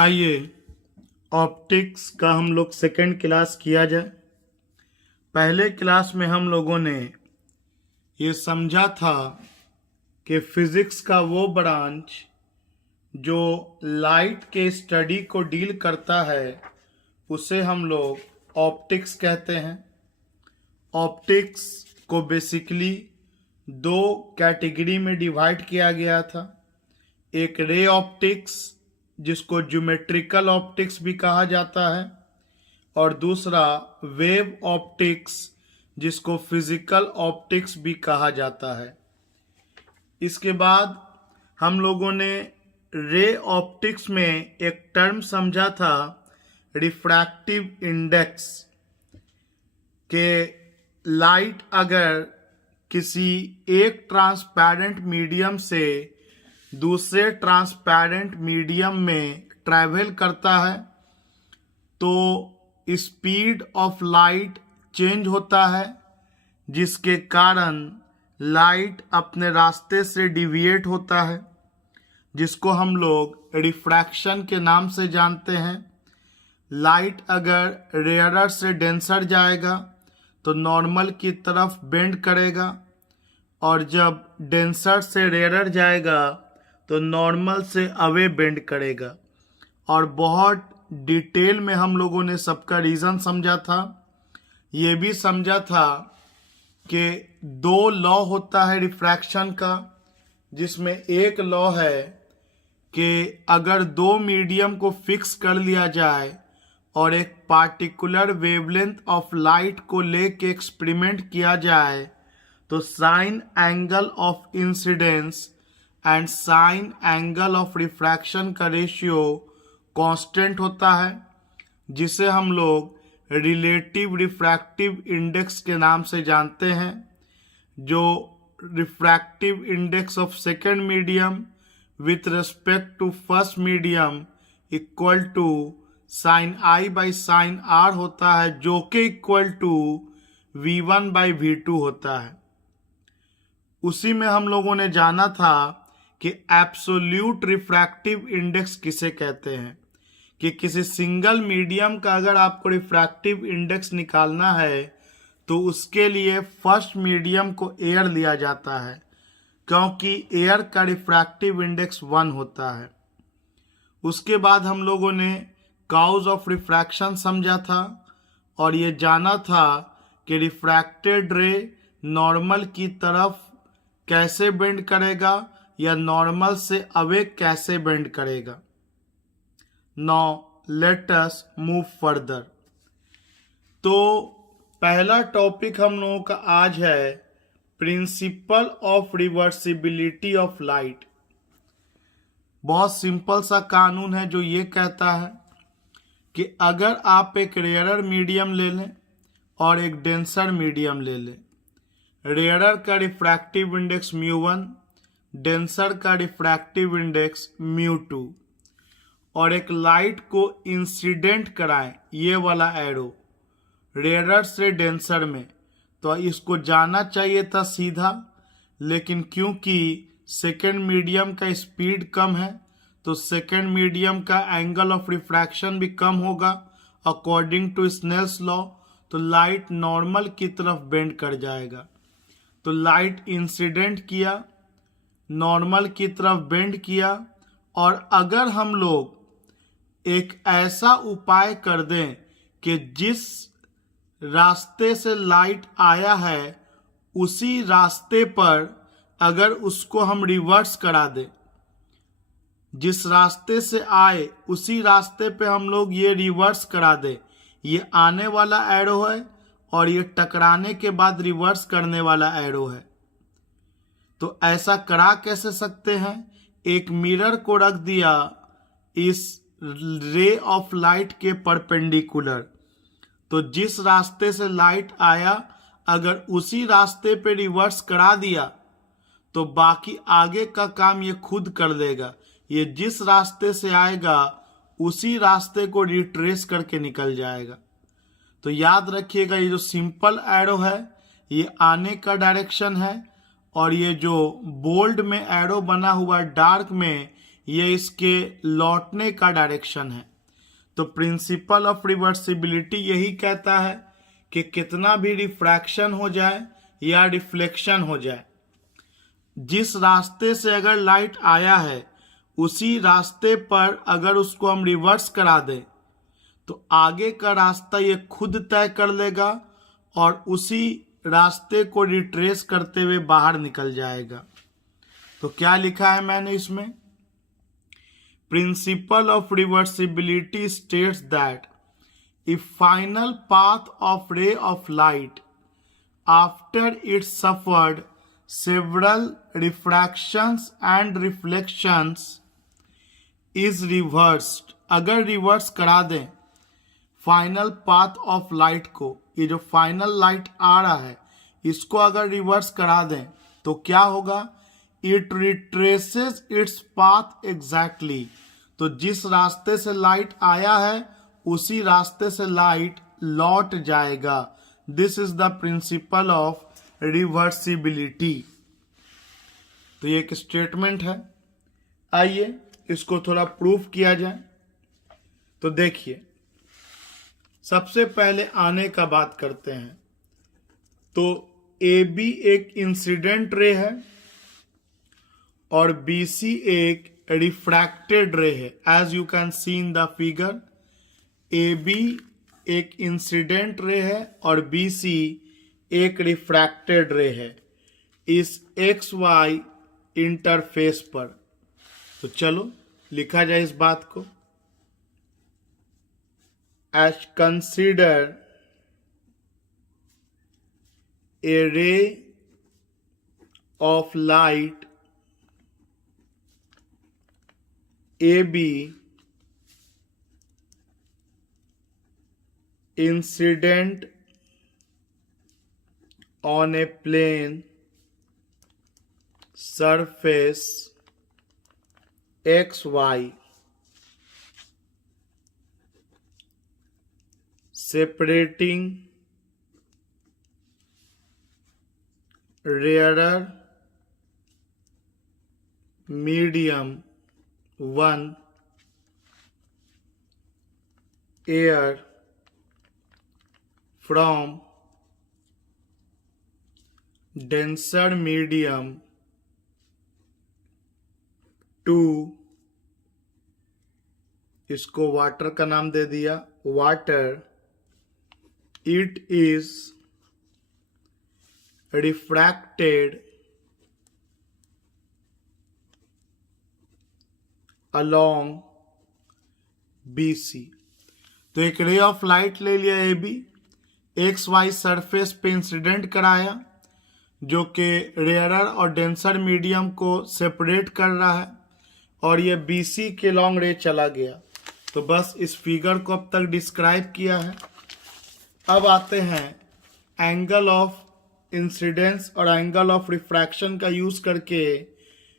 आइए ऑप्टिक्स का हम लोग सेकेंड क्लास किया जाए। पहले क्लास में हम लोगों ने ये समझा था कि फिजिक्स का वो ब्रांच जो लाइट के स्टडी को डील करता है उसे हम लोग ऑप्टिक्स कहते हैं। ऑप्टिक्स को बेसिकली दो कैटेगरी में डिवाइड किया गया था। एक रे ऑप्टिक्स जिसको ज्योमेट्रिकल ऑप्टिक्स भी कहा जाता है और दूसरा वेव ऑप्टिक्स जिसको फिजिकल ऑप्टिक्स भी कहा जाता है। इसके बाद हम लोगों ने रे ऑप्टिक्स में एक टर्म समझा था रिफ्रैक्टिव इंडेक्स के लाइट अगर किसी एक ट्रांसपेरेंट मीडियम से दूसरे ट्रांसपेरेंट मीडियम में ट्रैवल करता है तो स्पीड ऑफ लाइट चेंज होता है, जिसके कारण लाइट अपने रास्ते से डिविएट होता है, जिसको हम लोग रिफ्रैक्शन के नाम से जानते हैं। लाइट अगर रेयरर से डेंसर जाएगा तो नॉर्मल की तरफ बेंड करेगा और जब डेंसर से रेयरर जाएगा तो नॉर्मल से अवे बेंड करेगा। और बहुत डिटेल में हम लोगों ने सबका रीज़न समझा था। ये भी समझा था कि दो लॉ होता है रिफ्रैक्शन का, जिसमें एक लॉ है कि अगर दो मीडियम को फिक्स कर लिया जाए और एक पार्टिकुलर वेवलेंथ ऑफ लाइट को लेके एक्सपेरिमेंट किया जाए तो sign angle of incidence and sign angle of refraction का रेशियो कांस्टेंट होता है, जिसे हम लोग रिलेटिव रिफ्रैक्टिव इंडेक्स के नाम से जानते हैं। जो refractive index of second medium with respect to first medium equal to sine i by sine r होता है, जो कि equal to V1 by V2 होता है। उसी में हम लोगों ने जाना था कि एब्सोल्यूट रिफ्रैक्टिव इंडेक्स किसे कहते हैं, कि किसी सिंगल मीडियम का अगर आपको रिफ्रैक्टिव इंडेक्स निकालना है तो उसके लिए फर्स्ट मीडियम को एयर लिया जाता है, क्योंकि एयर का रिफ्रैक्टिव इंडेक्स 1 होता है। उसके बाद हम लोगों ने काउज ऑफ रिफ्रैक्शन समझा था और ये जाना था कि रिफ्रैक्टेड रे नॉर्मल की तरफ कैसे बेंड करेगा या नॉर्मल से अवे कैसे बेंड करेगा। Now let us move further. तो पहला टॉपिक हम लोगों का आज है principal of reversibility of light. बहुत सिंपल सा कानून है जो ये कहता है कि अगर आप एक रेयरर मीडियम ले लें और एक डेंसर मीडियम ले लें, रेयरर का रिफ्रैक्टिव इंडेक्स μ1, डेंसर का रिफ्रैक्टिव इंडेक्स μ2, और एक लाइट को इंसिडेंट कराएं, ये वाला एरो रेयरर से डेंसर में, तो इसको जाना चाहिए था सीधा, लेकिन क्योंकि सेकेंड मीडियम का स्पीड कम है तो सेकेंड मीडियम का एंगल ऑफ रिफ्रैक्शन भी कम होगा अकॉर्डिंग टू स्नेल्स लॉ, तो लाइट नॉर्मल की तरफ बेंड कर जाएगा। तो लाइट इंसिडेंट किया, नॉर्मल की तरफ बेंड किया, और अगर हम लोग एक ऐसा उपाय कर दें कि जिस रास्ते से लाइट आया है उसी रास्ते पर अगर उसको हम रिवर्स करा दें, जिस रास्ते से आए उसी रास्ते पे हम लोग ये रिवर्स करा दें, ये आने वाला एरो है और ये टकराने के बाद रिवर्स करने वाला एरो है, तो ऐसा करा कैसे सकते हैं। एक मिरर को रख दिया इस रे ऑफ लाइट के परपेंडिकुलर, तो जिस रास्ते से लाइट आया अगर उसी रास्ते पे रिवर्स करा दिया तो बाकी आगे का काम ये खुद कर देगा। ये जिस रास्ते से आएगा उसी रास्ते को रिट्रेस करके निकल जाएगा। तो याद रखिएगा, ये जो सिंपल एरो है ये आने का डायरेक्शन है और ये जो बोल्ड में एरो बना हुआ डार्क में ये इसके लौटने का डायरेक्शन है। तो प्रिंसिपल ऑफ रिवर्सिबिलिटी यही कहता है कि कितना भी रिफ्रैक्शन हो जाए या रिफ्लेक्शन हो जाए, जिस रास्ते से अगर लाइट आया है उसी रास्ते पर अगर उसको हम रिवर्स करा दें तो आगे का रास्ता ये खुद तय कर लेगा और उसी रास्ते को रिट्रेस करते हुए बाहर निकल जाएगा। तो क्या लिखा है मैंने इसमें? Principal of reversibility states that if final path of ray of light after it suffered several refractions and reflections is reversed, अगर रिवर्स करा दें फाइनल पाथ ऑफ लाइट को, ये जो फाइनल लाइट आ रहा है इसको अगर रिवर्स करा दें तो क्या होगा? It retraces its path exactly, तो जिस रास्ते से लाइट आया है उसी रास्ते से लाइट लौट जाएगा। This is the principal of reversibility. तो ये एक स्टेटमेंट है। आइए इसको थोड़ा प्रूफ किया जाए। तो देखिए, सबसे पहले आने का बात करते हैं। तो ए बी एक इंसिडेंट रे है और बी सी एक रिफ्रैक्टेड रे है। As you can see in the figure, A B एक इंसिडेंट रे है और बी सी एक रिफ्रैक्टेड रे है इस एक्स वाई इंटरफेस पर। तो चलो लिखा जाए इस बात को। As consider a ray of light A B incident on a plane surface xy separating rarer medium 1 air from denser medium 2, इसको वाटर का नाम दे दिया water, it is refracted along BC। तो एक रे ऑफ लाइट ले लिया A B, X Y surface पे इंसिडेंट कराया जो कि रेयरर और डेंसर मीडियम को सेपरेट कर रहा है और ये बीसी के लॉन्ग रे चला गया। तो बस इस फिगर को अब तक डिस्क्राइब किया है। अब आते हैं एंगल ऑफ इंसिडेंस और एंगल ऑफ रिफ्रैक्शन का यूज करके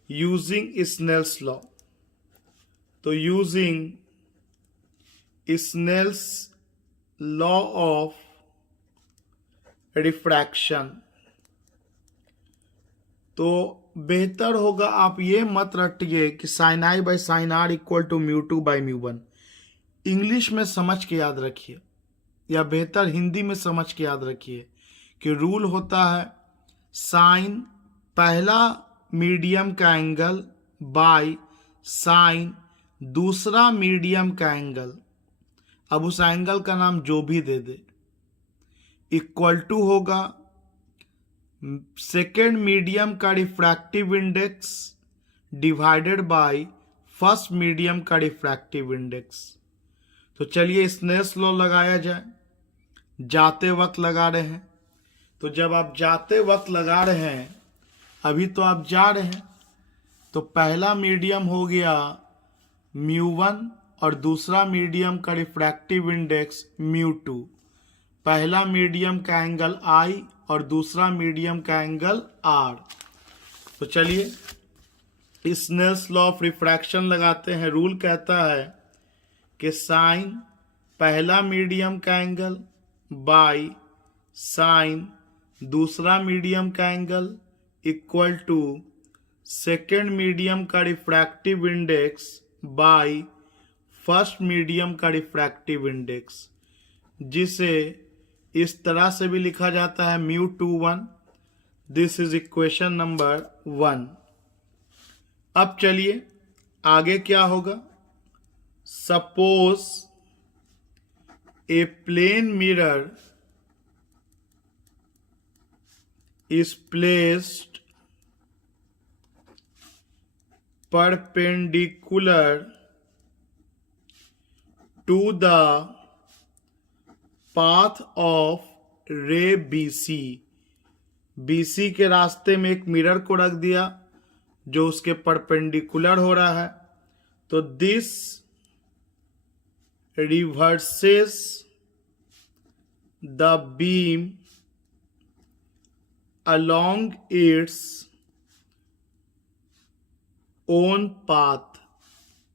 यूजिंग स्नेल्स लॉ। तो using Snell's law of refraction, तो बेहतर होगा आप ये मत रटिए कि sine i by sine r equal to mu two by mu one. English में समझ के याद रखिए या बेहतर हिंदी में समझ के याद रखिए कि रूल होता है साइन पहला मीडियम का एंगल बाय साइन दूसरा मीडियम का एंगल। अब उस एंगल का नाम जो भी दे दे, इक्वल टू होगा सेकेंड मीडियम का refractive index divided by first medium का रिफ्रैक्टिव इंडेक्स। तो चलिए स्नेल्स लॉ लगाया जाए। जाते वक्त लगा रहे हैं, तो जब आप जाते वक्त लगा रहे हैं, अभी तो आप जा रहे हैं, तो पहला मीडियम हो गया म्यू वन और दूसरा मीडियम का रिफ्रैक्टिव इंडेक्स म्यू टू। पहला मीडियम का एंगल आई और दूसरा मीडियम का एंगल आर। तो चलिए स्नेल्स लॉ ऑफ रिफ्रैक्शन लगाते हैं। रूल कहता है कि साइन पहला मीडियम का एंगल बाय साइन दूसरा मीडियम का angle equal to second medium का refractive index by first medium का रिफ्रैक्टिव इंडेक्स, जिसे इस तरह से भी लिखा जाता है μ21। This is equation number 1। अब चलिए आगे क्या होगा। Suppose a plane mirror is placed perpendicular to the path of ray BC। BC के रास्ते में एक मिरर को रख दिया जो उसके परपेंडिकुलर हो रहा है, तो this reverses the beam along its own path।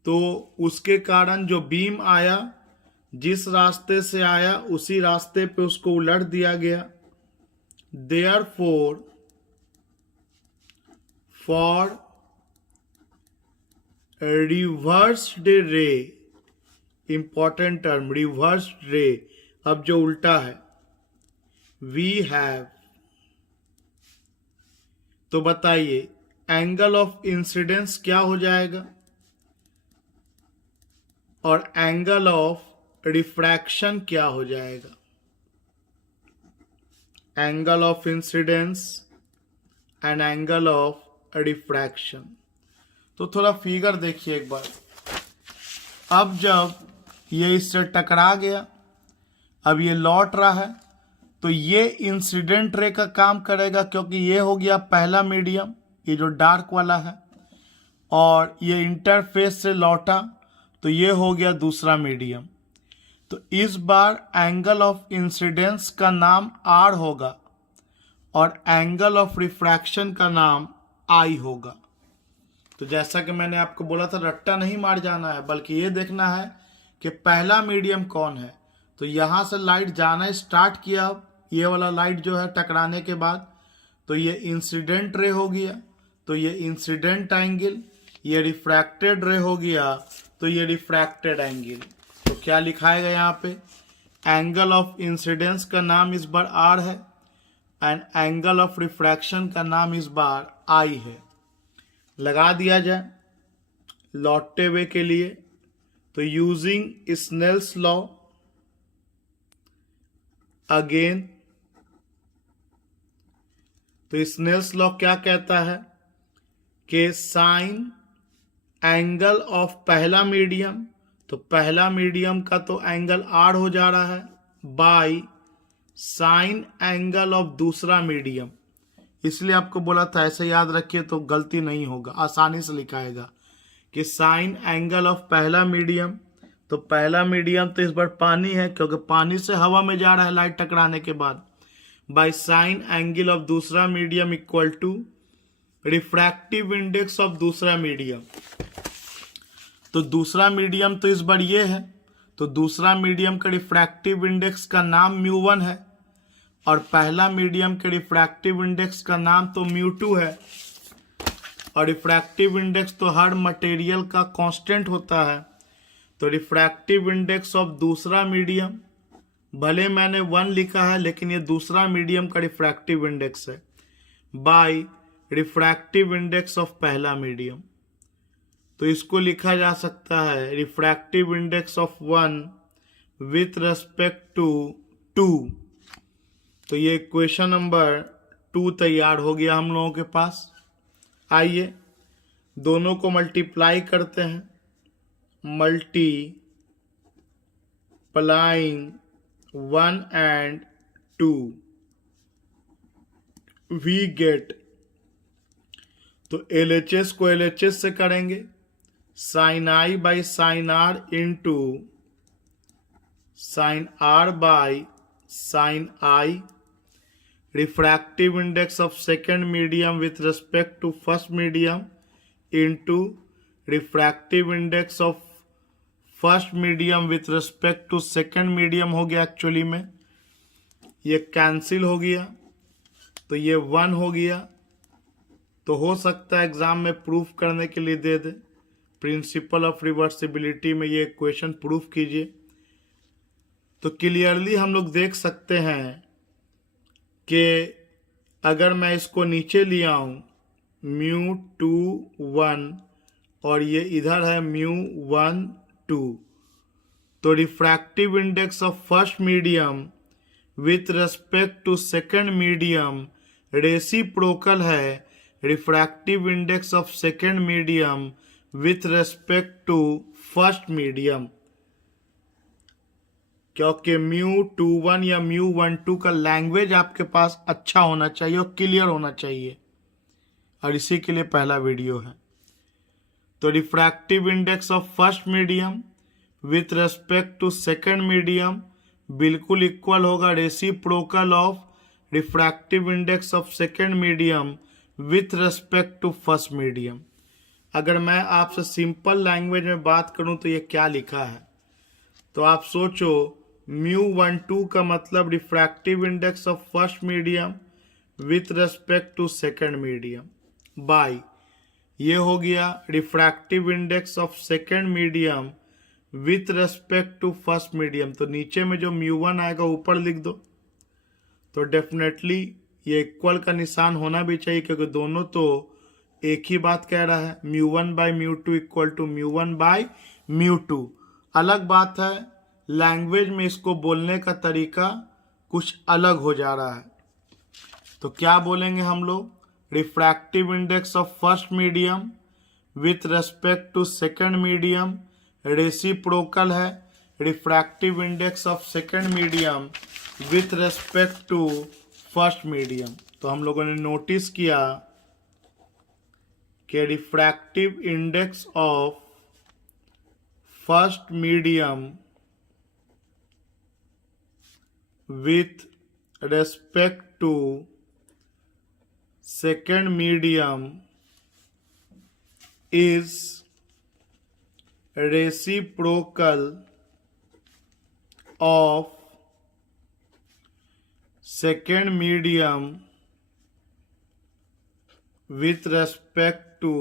तो उसके कारण जो बीम आया, जिस रास्ते से आया उसी रास्ते पे उसको उलट दिया गया। Therefore for reversed ray, important term reversed रे, अब जो उल्टा है, we have, तो बताइए एंगल ऑफ इंसिडेंस क्या हो जाएगा और एंगल ऑफ रिफ्रैक्शन क्या हो जाएगा। Angle of incidence and angle of refraction. तो थोड़ा फिगर देखिए एक बार। अब जब ये इससे टकरा गया, अब ये लौट रहा है, तो ये इंसिडेंट रे का काम करेगा, क्योंकि ये हो गया पहला मीडियम, ये जो डार्क वाला है, और ये इंटरफेस से लौटा तो ये हो गया दूसरा मीडियम। तो इस बार एंगल ऑफ इंसिडेंस का नाम आर होगा और एंगल ऑफ रिफ्रैक्शन का नाम आई होगा। तो जैसा कि मैंने आपको बोला था, रट्टा नहीं मार जाना है, बल्कि ये देखना है कि पहला मीडियम कौन है। तो यहाँ से लाइट जाना स्टार्ट किया, अब ये वाला लाइट जो है टकराने के बाद, तो ये इंसिडेंट रे हो गया, तो ये इंसिडेंट एंगल, ये रिफ्रैक्टेड रे हो गया, तो ये रिफ्रैक्टेड एंगल। तो क्या लिखाएगा यहाँ पे, एंगल ऑफ इंसिडेंस का नाम इस बार आर है एंड एंगल ऑफ रिफ्रैक्शन का नाम इस बार आई है। लगा दिया जाए लौटते हुए के लिए। तो यूजिंग स्नेल्स लॉ अगेन, तो स्नेल्स लॉ क्या कहता है कि साइन एंगल ऑफ पहला मीडियम, तो पहला मीडियम का तो एंगल आर हो जा रहा है, बाय साइन एंगल ऑफ दूसरा मीडियम। इसलिए आपको बोला था ऐसे याद रखिए तो गलती नहीं होगा, आसानी से लिखाएगा कि साइन एंगल ऑफ पहला मीडियम, तो पहला मीडियम तो इस बार पानी है, क्योंकि पानी से हवा में जा रहा है लाइट टकराने के बाद, बाय साइन एंगल ऑफ दूसरा medium equal to refractive index of दूसरा मीडियम। तो दूसरा मीडियम तो इस बार ये है, तो दूसरा मीडियम का रिफ्रैक्टिव इंडेक्स का नाम μ1 है और पहला मीडियम के रिफ्रैक्टिव इंडेक्स का नाम तो μ2 है। और रिफ्रैक्टिव इंडेक्स तो हर मटेरियल का कांस्टेंट होता है, तो रिफ्रैक्टिव इंडेक्स ऑफ दूसरा मीडियम, भले मैंने 1 लिखा है लेकिन ये दूसरा मीडियम का रिफ्रैक्टिव इंडेक्स है, बाय रिफ्रैक्टिव इंडेक्स ऑफ पहला मीडियम। तो इसको लिखा जा सकता है refractive index of 1 with respect to 2। तो ये क्वेश्चन नंबर 2 तैयार हो गया हम लोगों के पास। आइए दोनों को मल्टीप्लाई करते हैं, मल्टीप्लाइंग 1 and 2 वी गेट, तो LHS को LHS से करेंगे, sine i by sine r into sine are by sine i. Refractive index of second medium with respect to first medium into refractive index of first medium with respect to second medium हो गया। Actually में ये cancel हो गया, तो ये 1 हो गया तो हो सकता है एग्जाम में प्रूफ करने के लिए दे दे। प्रिंसिपल ऑफ रिवर्सिबिलिटी में ये क्वेश्चन प्रूफ कीजिए। तो क्लियरली हम लोग देख सकते हैं कि अगर मैं इसको नीचे ले आऊं μ2 1 और ये इधर है μ1 2, तो refractive index of first medium with respect to second medium reciprocal है refractive index of second medium with respect to first medium, क्योंकि μ21 या μ12 का लैंग्वेज आपके पास अच्छा होना चाहिए और क्लियर होना चाहिए, और इसी के लिए पहला वीडियो है। तो refractive index of first medium with respect to second medium बिल्कुल इक्वल होगा reciprocal of refractive index of second medium with respect to first medium. अगर मैं आपसे सिंपल लैंग्वेज में बात करूं तो ये क्या लिखा है, तो आप सोचो μ12 का मतलब refractive index of first medium with respect to second medium by ये हो गया refractive index of second medium with respect to first medium. तो नीचे में जो μ1 आएगा ऊपर लिख दो, तो डेफिनेटली ये इक्वल का निशान होना भी चाहिए, क्योंकि दोनों तो एक ही बात कह रहा है। μ1 बाई μ2 इक्वल टू μ1 बाई μ2। अलग बात है लैंग्वेज में इसको बोलने का तरीका कुछ अलग हो जा रहा है। तो क्या बोलेंगे हम लोग, refractive index of first medium with respect to second medium reciprocal है refractive index of second medium with respect to first medium. तो हम लोगों ने नोटिस किया कि refractive index of first medium with respect to second medium is reciprocal of second medium with respect to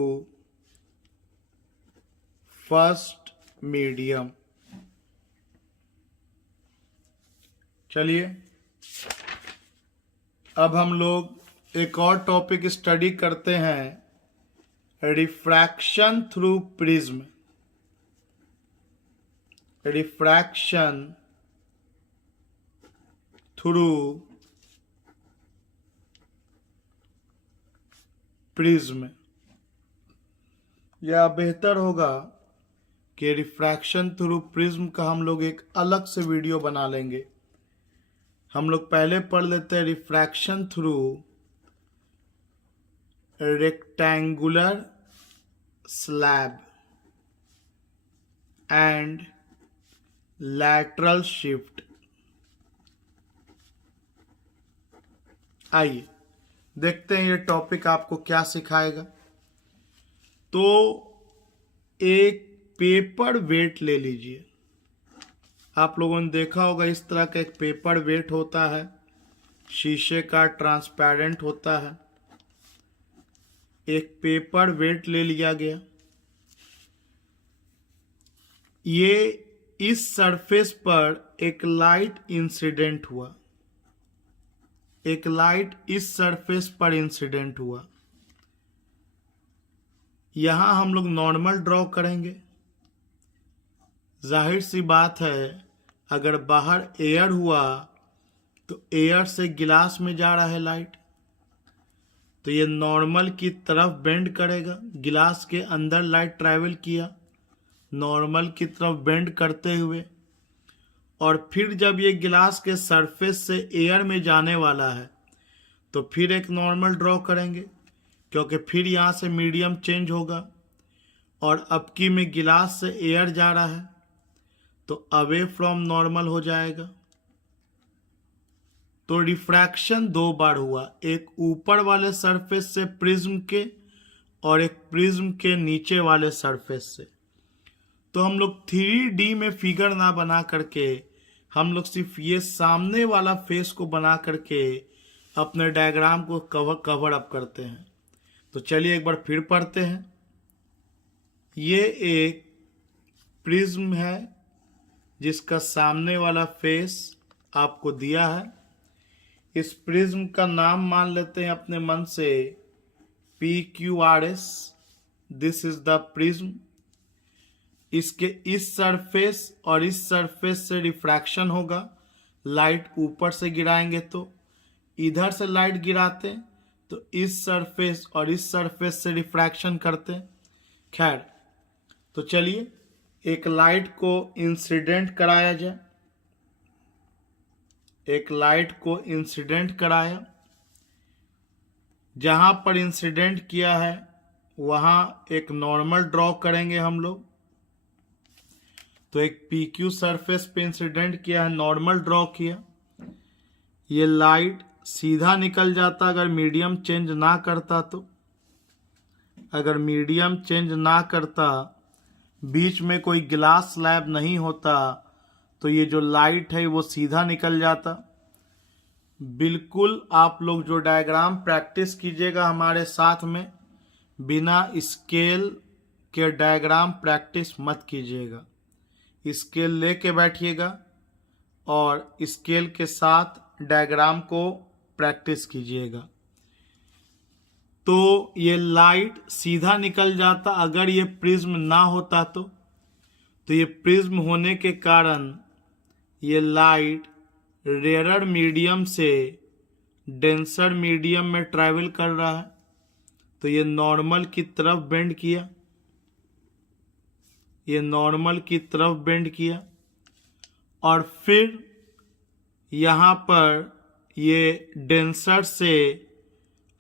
first medium। चलिए अब हम लोग एक और टॉपिक स्टडी करते हैं, refraction through prism. Refraction through prism, यह बेहतर होगा कि रिफ्रैक्शन थ्रू प्रिज्म का हम लोग एक अलग से वीडियो बना लेंगे। हम लोग पहले पढ़ लेते हैं refraction through rectangular slab and lateral shift. आइए देखते हैं ये टॉपिक आपको क्या सिखाएगा। तो एक पेपर वेट ले लीजिए। आप लोगों ने देखा होगा इस तरह का एक पेपर वेट होता है, शीशे का ट्रांसपेरेंट होता है। एक पेपर वेट ले लिया गया, ये इस सरफेस पर एक लाइट इंसिडेंट हुआ, एक लाइट इस सरफेस पर इंसिडेंट हुआ। यहां हम लोग नॉर्मल ड्रॉ करेंगे। जाहिर सी बात है अगर बाहर एयर हुआ तो एयर से गिलास में जा रहा है लाइट, तो ये नॉर्मल की तरफ बेंड करेगा। गिलास के अंदर लाइट ट्रैवल किया नॉर्मल की तरफ बेंड करते हुए, और फिर जब ये गिलास के सरफेस से एयर में जाने वाला है तो फिर एक नॉर्मल ड्रॉ करेंगे, क्योंकि फिर यहाँ से मीडियम चेंज होगा और अब की में गिलास से एयर जा रहा है तो अवे फ्रॉम नॉर्मल हो जाएगा। तो रिफ्रैक्शन दो बार हुआ, एक ऊपर वाले सरफेस से प्रिज्म के और एक प्रिज्म के नीचे वाले सरफेस से। तो हम लोग 3D में फिगर ना बना करके हम लोग सिर्फ ये सामने वाला फेस को बना करके अपने डायग्राम को कवर अप करते हैं। तो चलिए एक बार फिर पढ़ते हैं। ये एक प्रिज्म है जिसका सामने वाला फेस आपको दिया है। इस प्रिज्म का नाम मान लेते हैं अपने मन से PQRS। This is the prism. इसके इस सरफेस और इस सरफेस से रिफ्रैक्शन होगा। लाइट ऊपर से गिराएंगे तो इधर से लाइट गिराते तो इस सरफेस और इस सरफेस से रिफ्रैक्शन करते। खैर, तो चलिए एक लाइट को इंसिडेंट कराया जाए। एक लाइट को इंसिडेंट कराया, जहां पर इंसिडेंट किया है वहां एक नॉर्मल ड्रॉ करेंगे हम लोग। तो एक PQ सरफेस पे इंसिडेंट किया है, नॉर्मल ड्रॉ किया। ये लाइट सीधा निकल जाता अगर मीडियम चेंज ना करता। तो अगर मीडियम चेंज ना करता, बीच में कोई ग्लास स्लैब नहीं होता, तो ये जो लाइट है वो सीधा निकल जाता। बिल्कुल आप लोग जो डायग्राम प्रैक्टिस कीजिएगा हमारे साथ में, बिना स्केल के डायग्राम प्रैक्टिस मत कीजिएगा। स्केल लेके बैठिएगा और स्केल के साथ डायग्राम को प्रैक्टिस कीजिएगा। तो ये लाइट सीधा निकल जाता अगर ये प्रिज्म ना होता। तो ये प्रिज्म होने के कारण ये लाइट रेयर मीडियम से डेंसर मीडियम में ट्रैवल कर रहा है। तो ये नॉर्मल की तरफ बेंड किया, ये नॉर्मल की तरफ बेंड किया और फिर यहाँ पर ये डेंसर से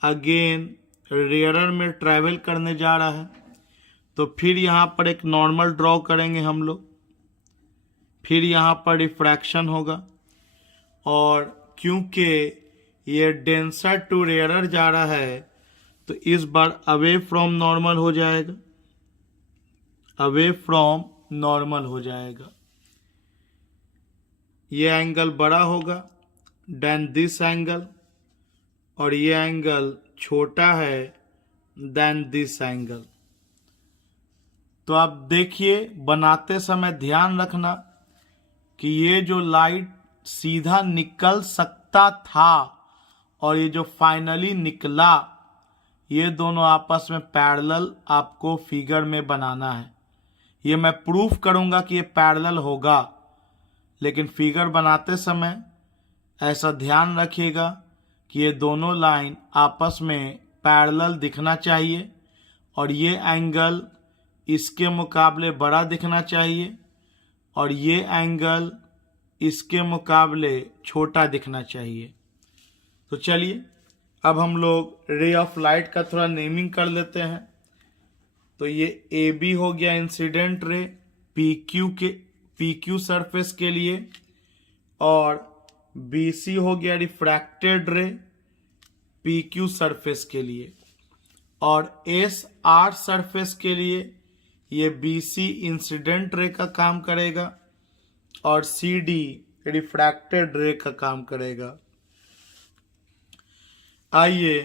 अगेन रेयर में ट्रैवल करने जा रहा है। तो फिर यहाँ पर एक नॉर्मल ड्रॉ करेंगे हम लोग। फिर यहाँ पर रिफ्रैक्शन होगा और क्योंकि ये डेंसर टू रेयर जा रहा है तो इस बार अवे फ्रॉम नॉर्मल हो जाएगा। अवे फ्रॉम नॉर्मल हो जाएगा। ये एंगल बड़ा होगा देन दिस एंगल और ये एंगल छोटा है देन दिस एंगल। तो आप देखिए, बनाते समय ध्यान रखना कि ये जो लाइट सीधा निकल सकता था और ये जो फाइनली निकला, ये दोनों आपस में पैरेलल आपको फिगर में बनाना है। ये मैं प्रूफ करूंगा कि ये पैरेलल होगा, लेकिन फिगर बनाते समय ऐसा ध्यान रखिएगा कि ये दोनों लाइन आपस में पैरेलल दिखना चाहिए और ये एंगल इसके मुकाबले बड़ा दिखना चाहिए और ये एंगल इसके मुकाबले छोटा दिखना चाहिए। तो चलिए अब हम लोग रे ऑफ लाइट का थोड़ा नेमिंग कर लेते हैं। तो ये AB हो गया इंसिडेंट रे PQ सरफेस के लिए, और BC हो गया रिफ्रैक्टेड रे PQ सरफेस के लिए, और SR सरफेस के लिए ये BC इंसिडेंट रे का काम करेगा और CD रिफ्रैक्टेड रे का काम करेगा। आइए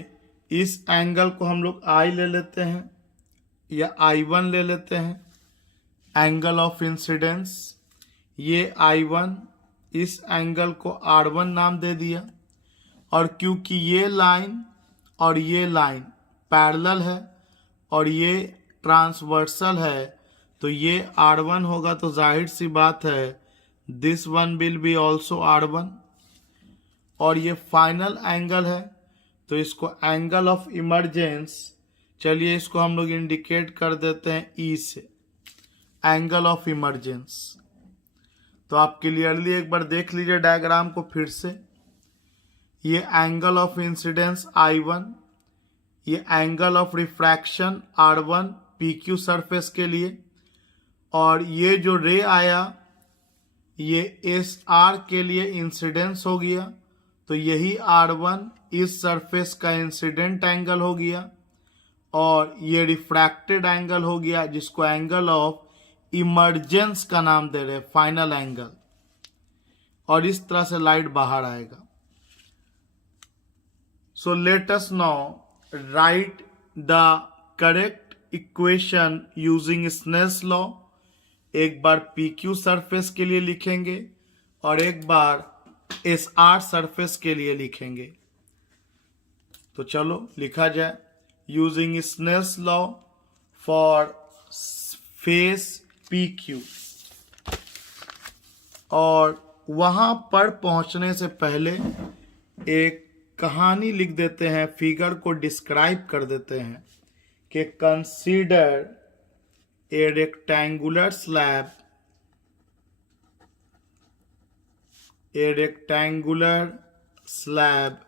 इस एंगल को हम लोग I ले लेते हैं या I1 ले लेते हैं। एंगल ऑफ इंसिडेंस ये I1, इस एंगल को R1 नाम दे दिया। और क्योंकि ये लाइन और ये लाइन पैरेलल है और ये ट्रांसवर्सल है तो ये R1 होगा। तो जाहिर सी बात है this one will be also R1। और ये फाइनल एंगल है तो इसको एंगल ऑफ इमरजेंस, चलिए इसको हम लोग इंडिकेट कर देते हैं E से, एंगल ऑफ इमरजेंस। तो आप क्लियरली एक बार देख लीजिए डायग्राम को फिर से। ये एंगल ऑफ इंसिडेंस I1, ये angle of refraction R1 PQ surface के लिए, और ये जो रे आया ये SR के लिए इंसिडेंस हो गया। तो यही R1 इस सरफेस का इंसिडेंट एंगल हो गया और ये रिफ्रैक्टेड एंगल हो गया, जिसको एंगल ऑफ इमरजेंस का नाम दे रहे, फाइनल एंगल। और इस तरह से लाइट बाहर आएगा। So let us now write the correct equation using Snell's law. एक बार पी क्यू सरफेस के लिए लिखेंगे और एक बार एस आर सरफेस के लिए लिखेंगे। तो चलो लिखा जाए। Using Snell's law for face P Q. और वहां पर पहुंचने से पहले एक कहानी लिख देते हैं, फिगर को डिस्क्राइब कर देते हैं कि consider a rectangular slab, a rectangular slab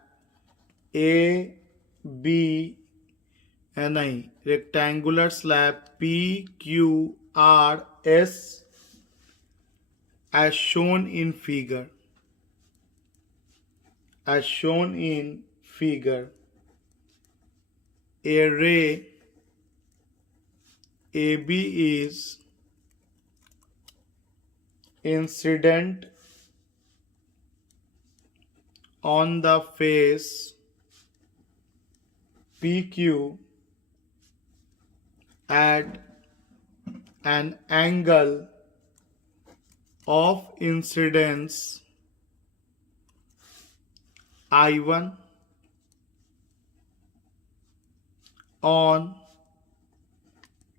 rectangular slab PQRS as shown in figure. A ray AB is incident on the face PQ at an angle of incidence I1 on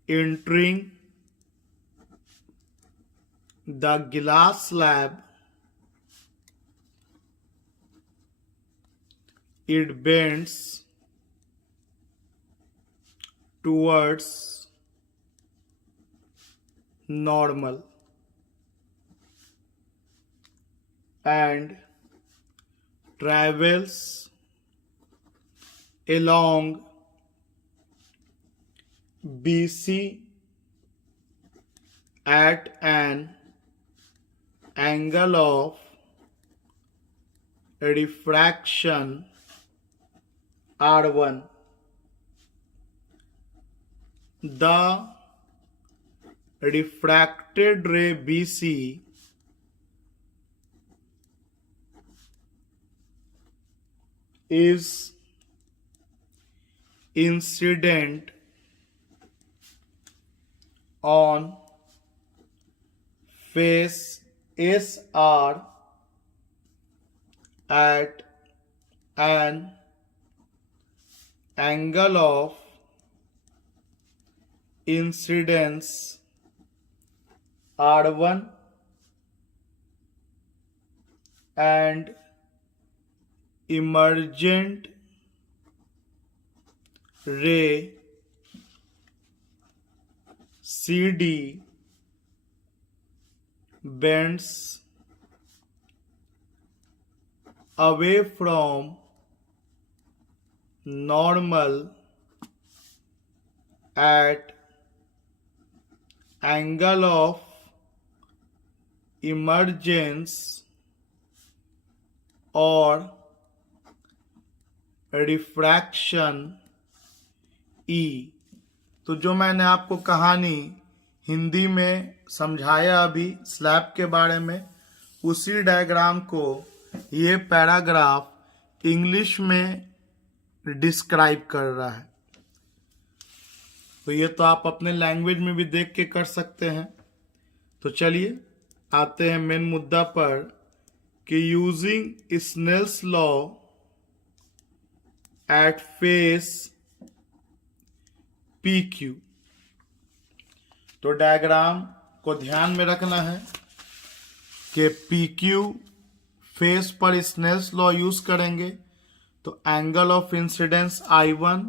entering the glass slab. It bends towards normal and travels along BC at an angle of refraction R1. The refracted ray BC is incident on face SR at an angle of incidence R1 and emergent ray CD bends away from normal at angle of emergence or refraction E। तो जो मैंने आपको कहानी हिंदी में समझाया अभी slab के बारे में, उसी डायग्राम को ये पैराग्राफ इंग्लिश में डिस्क्राइब कर रहा है। तो ये तो आप अपने लैंग्वेज में भी देख के कर सकते हैं। तो चलिए आते हैं मेन मुद्दा पर कि using Snell's law at face P Q. तो डायग्राम को ध्यान में रखना है कि पी क्यू फेस पर स्नेल्स लॉ यूज करेंगे तो angle of incidence I1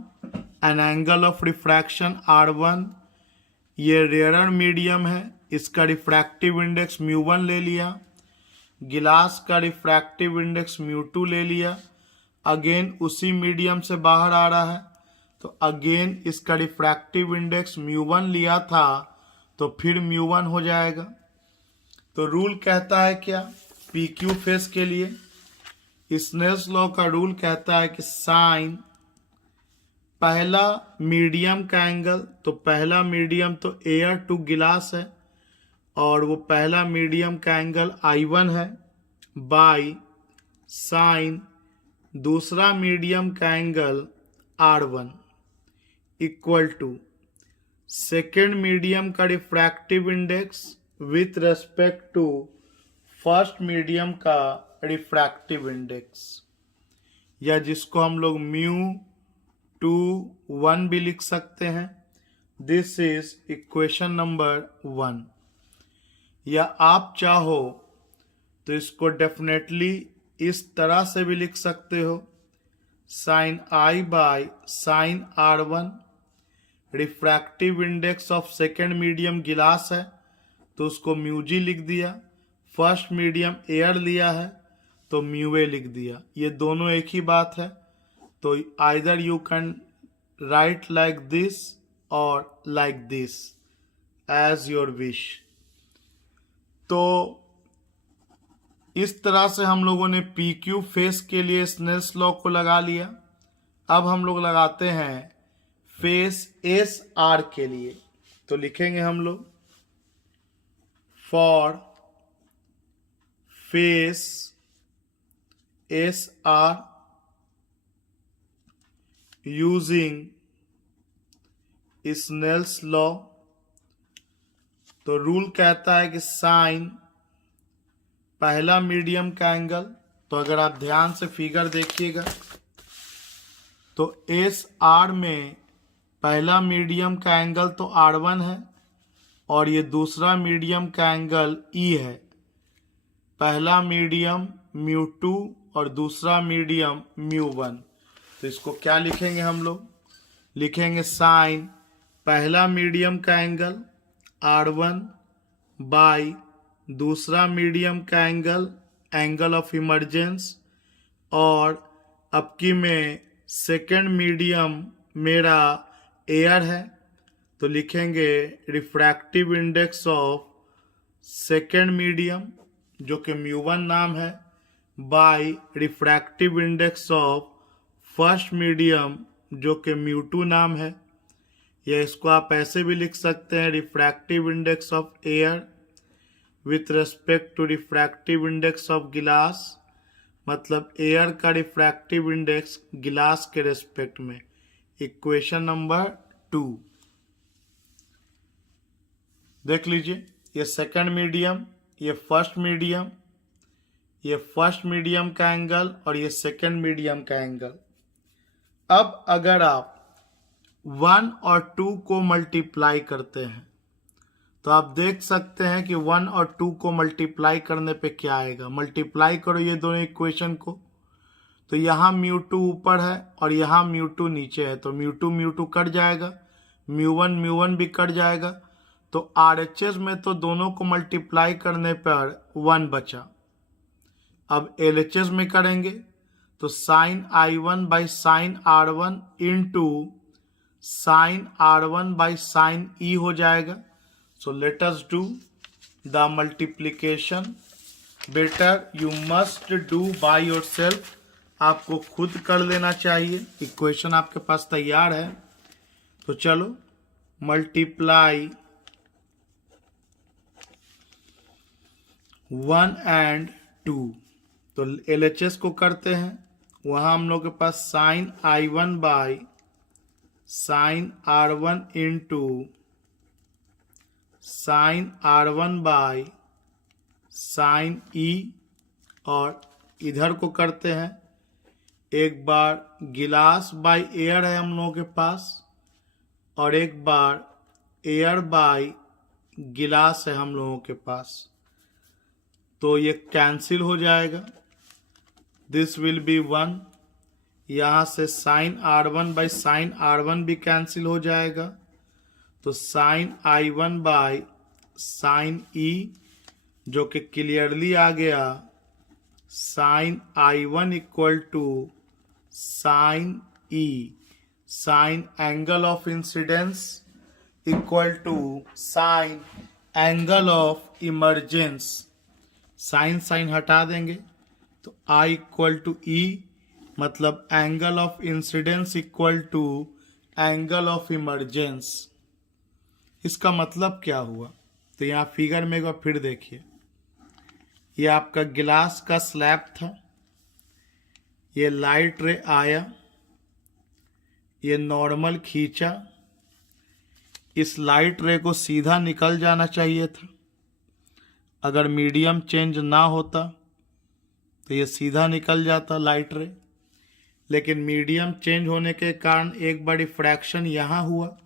and angle of refraction R1, ये रेयर मीडियम है, इसका रिफ्रैक्टिव इंडेक्स μ1 ले लिया, गिलास का रिफ्रैक्टिव इंडेक्स μ2 ले लिया, अगेन उसी मीडियम से बाहर आ रहा है तो अगेन इसका रिफ्रैक्टिव इंडेक्स μ1 लिया था तो फिर μ1 हो जाएगा। तो रूल कहता है क्या पी क्यू फेस के लिए, स्नेल्स लॉ का रूल कहता है कि साइन पहला मीडियम का एंगल, तो पहला मीडियम तो एयर टू गिलास है और वो पहला मीडियम का एंगल I1 है, बाई साइन दूसरा मीडियम का angle R1 equal to second medium का refractive index with respect to first medium का रिफ्रैक्टिव इंडेक्स, या जिसको हम लोग μ2 भी लिख सकते हैं। This is equation number 1। या आप चाहो तो इसको डेफिनेटली इस तरह से भी लिख सकते हो, sine i by sine R1। Refractive index of second medium glass है तो उसको μg लिख दिया, फर्स्ट मीडियम एयर लिया है तो μa लिख दिया। ये दोनों एक ही बात है, तो either you can write like this और like this as your wish. तो इस तरह से हम लोगों ने PQ फेस के लिए स्नेल्स लॉ को लगा लिया। अब हम लोग लगाते हैं फेस SR के लिए, तो लिखेंगे हम लोग for face SR using Snell's law. तो रूल कहता है कि साइन पहला मीडियम का एंगल, तो अगर आप ध्यान से फिगर देखिएगा तो SR में पहला मीडियम का एंगल तो R1 है और ये दूसरा मीडियम का एंगल E है। पहला मीडियम μ2 और दूसरा मीडियम μ1। तो इसको क्या लिखेंगे हम लोग, लिखेंगे साइन पहला मीडियम का एंगल R1 बाय दूसरा मीडियम का एंगल ऑफ इमर्जेंस, और अब की में सेकेंड मीडियम मेरा एयर है तो लिखेंगे refractive index of second medium जो कि μ1 नाम है by refractive index of first medium जो कि μ2 नाम है। या इसको आप ऐसे भी लिख सकते हैं, refractive index of air with respect to refractive index of glass, मतलब एयर का रिफ्रैक्टिव इंडेक्स गिलास के रेस्पेक्ट में। इक्वेशन नंबर 2 देख लीजिए, ये सेकंड मीडियम, ये फर्स्ट मीडियम, ये फर्स्ट मीडियम का एंगल और ये सेकंड मीडियम का एंगल। अब अगर आप 1 और 2 को मल्टीप्लाई करते हैं तो आप देख सकते हैं कि 1 और 2 को मल्टीप्लाई करने पे क्या आएगा। मल्टीप्लाई करो ये दोनों इक्वेशन को, तो यहाँ μ2 ऊपर है और यहाँ μ2 नीचे है, तो μ2 कट जाएगा, μ1 भी कट जाएगा। तो RHS में तो दोनों को मल्टीप्लाई करने पर 1 बचा। अब LHS में करेंगे तो sine I1 by sine R1 into sine R1 by sine E हो जाएगा। So let us do the multiplication. Better you must do by yourself. आपको खुद कर लेना चाहिए। इक्वेशन आपके पास तैयार है तो चलो मल्टीप्लाई 1 and 2। तो LHS को करते हैं, वहाँ हम लोग के पास sine I1 by sine R1 into sine R1 by sine E, और इधर को करते हैं, एक बार गिलास बाय एयर है हम लोगों के पास और एक बार एयर बाय गिलास है हम लोगों के पास, तो ये कैंसिल हो जाएगा। This will be 1। यहाँ से sign R1 by sine R1 भी कैंसिल हो जाएगा, तो sine I1 bye sine E जो कि क्लियरली आ गया, sine I1 equal to sine E, sine angle of incidence equal to sine angle of emergence. Sine हटा देंगे तो I इक्वल टू E, मतलब angle of incidence equal to angle of emergence. इसका मतलब क्या हुआ, तो यहाँ फिगर में एक बार फिर देखिए, ये आपका गिलास का स्लैब था, ये लाइट रे आया, ये नॉर्मल खींचा, इस लाइट रे को सीधा निकल जाना चाहिए था। अगर मीडियम चेंज ना होता तो ये सीधा निकल जाता लाइट रे, लेकिन मीडियम चेंज होने के कारण एक बार फ्रैक्शन यहाँ हुआ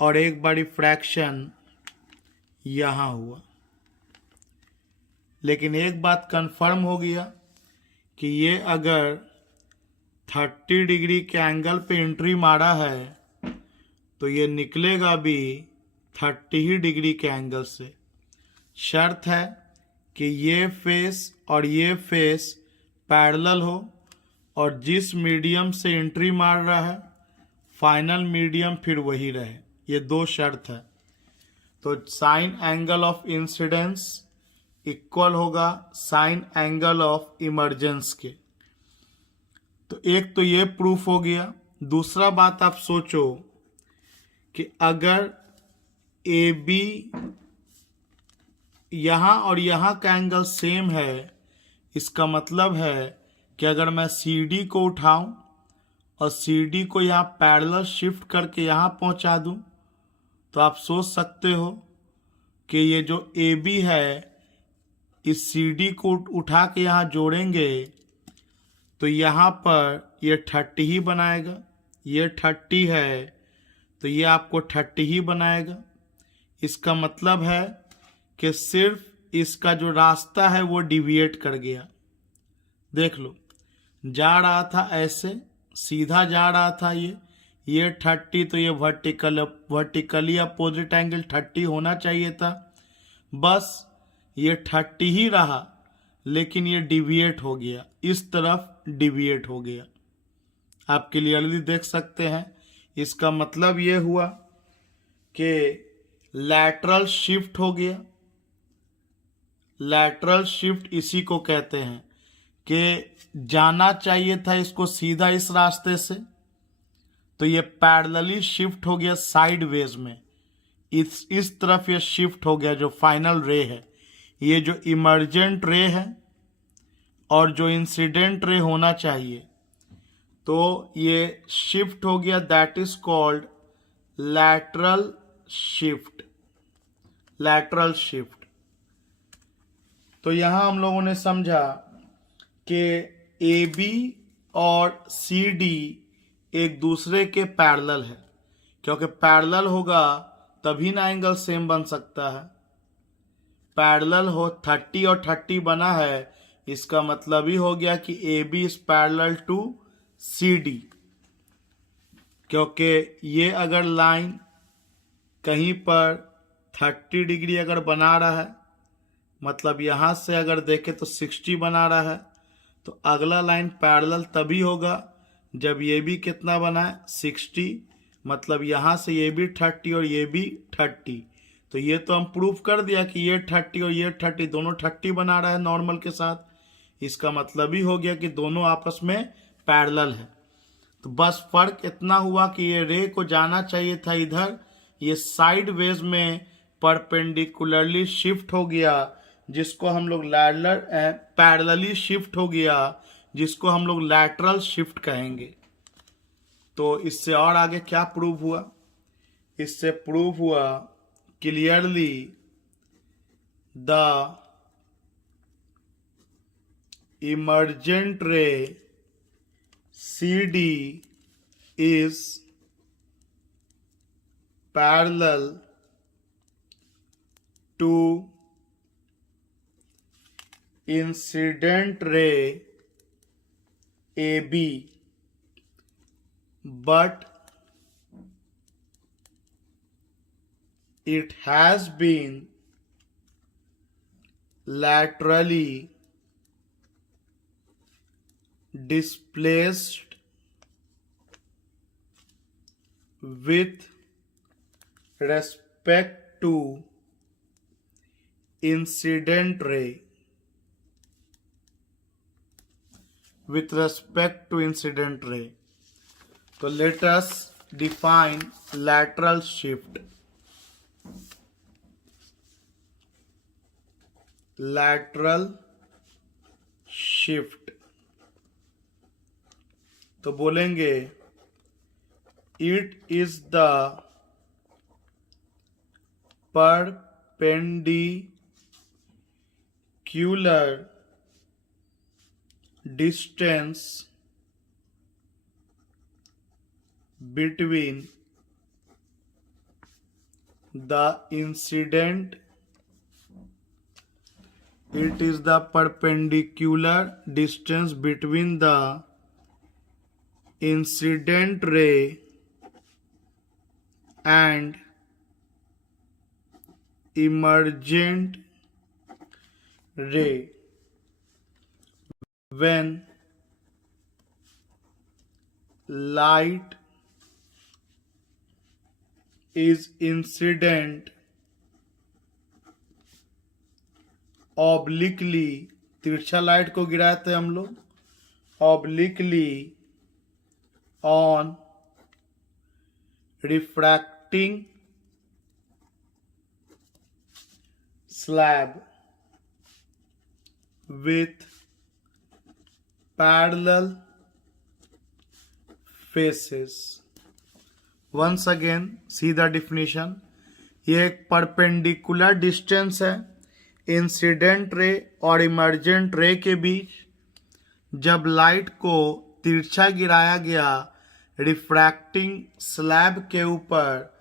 और एक बार फ्रैक्शन यहाँ हुआ। लेकिन एक बात कंफर्म हो गया कि ये अगर 30 डिग्री के एंगल पे एंट्री मारा है तो ये निकलेगा भी 30 ही डिग्री के एंगल से। शर्त है कि ये फेस और ये फेस पैरेलल हो और जिस मीडियम से एंट्री मार रहा है फाइनल मीडियम फिर वही रहे। ये दो शर्त है। तो sign angle of incidence equal होगा साइन एंगल ऑफ इमर्जेंस के। तो एक तो ये प्रूफ हो गया। दूसरा बात आप सोचो कि अगर ए बी यहाँ और यहाँ का एंगल सेम है, इसका मतलब है कि अगर मैं सी डी को उठाऊं और सी डी को यहाँ पैरेलल शिफ्ट करके यहाँ पहुँचा दूं तो आप सोच सकते हो कि ये जो ए बी है इस सी डी को उठा के यहाँ जोड़ेंगे तो यहाँ पर ये 30 ही बनाएगा। ये 30 है तो ये आपको 30 ही बनाएगा। इसका मतलब है कि सिर्फ इसका जो रास्ता है वो डिविएट कर गया। देख लो, जा रहा था ऐसे, सीधा जा रहा था ये 30, तो ये वर्टिकली अपोजिट एंगल 30 होना चाहिए था। बस ये 30 ही रहा लेकिन ये डिविएट हो गया, इस तरफ डिविएट हो गया। आप क्लियरली देख सकते हैं। इसका मतलब ये हुआ कि लैटरल शिफ्ट हो गया। लैटरल शिफ्ट इसी को कहते हैं कि जाना चाहिए था इसको सीधा इस रास्ते से, तो ये पैरेलली शिफ्ट हो गया साइडवेज में। इस तरफ ये शिफ्ट हो गया जो फाइनल रे है। ये जो इमर्जेंट रे है और जो इंसिडेंट रे होना चाहिए तो ये शिफ्ट हो गया। That is called lateral shift. Lateral shift. तो यहां हम लोगों ने समझा कि ए बी और सी डी एक दूसरे के पैरेलल है, क्योंकि पैरेलल होगा तभी ना एंगल सेम बन सकता है। पैरेलल हो 30 और 30 बना है, इसका मतलब ही हो गया कि A B is parallel to C D. क्योंकि ये अगर लाइन कहीं पर 30 डिग्री अगर बना रहा है, मतलब यहाँ से अगर देखें तो 60 बना रहा है, तो अगला लाइन पैरेलल तभी होगा जब ये भी कितना बना है 60, मतलब यहाँ से ये भी 30 और ये भी 30। तो ये तो हम प्रूफ कर दिया कि ये 30 और ये 30 दोनों 30 बना रहा है नॉर्मल के साथ। इसका मतलब ही हो गया कि दोनों आपस में पैरेलल है। तो बस फर्क इतना हुआ कि ये रे को जाना चाहिए था इधर, ये साइडवेज में परपेंडिकुलरली शिफ्ट हो गया, जिसको हम लोग पैरेलली शिफ्ट हो गया, जिसको हम लोग लैटरल शिफ्ट कहेंगे। तो इससे और आगे क्या प्रूव हुआ? इससे प्रूव हुआ clearly the emergent ray CD is parallel to incident ray AB, but it has been laterally displaced with respect to incident ray. With respect to incident ray. So let us define lateral shift. Lateral shift. तो बोलेंगे it is the perpendicular distance between the incident, it is the perpendicular distance between the incident ray and emergent ray when light is incident obliquely, तिरछा light को गिराते हम लोग obliquely on refracting slab with parallel faces. Once again, see the definition. ये एक perpendicular distance है incident ray और emergent रे के बीच जब लाइट को तिरछा गिराया गया रिफ्रैक्टिंग स्लैब के ऊपर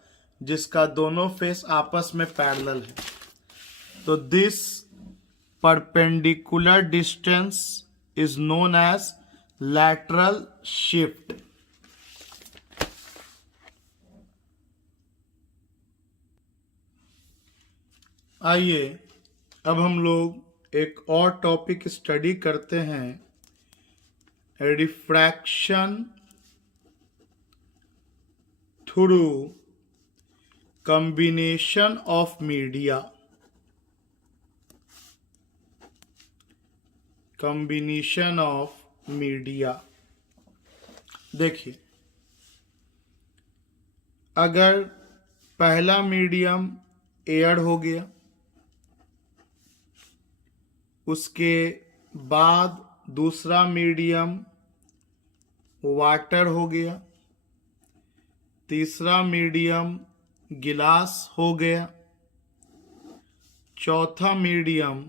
जिसका दोनों फेस आपस में पैरेलल है. तो this perpendicular distance is known as lateral shift. आइए अब हम लोग एक और टॉपिक स्टडी करते हैं, refraction through combination of media. Combination of media. देखिए, अगर पहला मीडियम एयर हो गया, उसके बाद दूसरा मीडियम वाटर हो गया, तीसरा मीडियम गिलास हो गया, चौथा मीडियम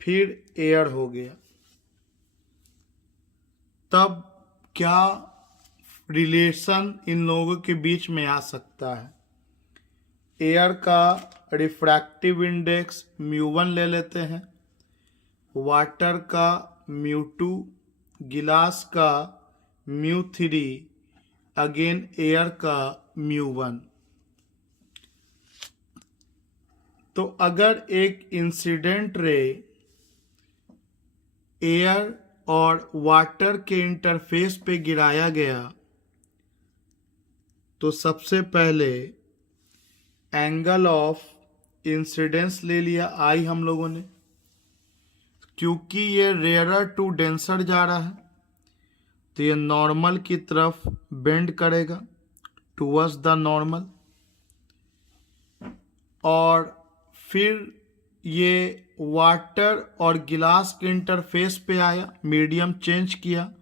फिर एयर हो गया, तब क्या रिलेशन इन लोगों के बीच में आ सकता है? एयर का रिफ्रैक्टिव इंडेक्स μ1 ले लेते हैं, वाटर का μ2, गिलास का μ3, अगेन एयर का μ1. तो अगर एक इंसिडेंट रे एयर और वाटर के इंटरफेस पे गिराया गया तो सबसे पहले एंगल ऑफ इंसिडेंस ले लिया आई हम लोगों ने, क्योंकि ये रेयरर टू डेंसर जा रहा है तो ये नॉर्मल की तरफ बेंड करेगा टूवर्ड्स द नॉर्मल, और फिर ये वाटर और गिलास के इंटरफेस पे आया, मीडियम चेंज किया,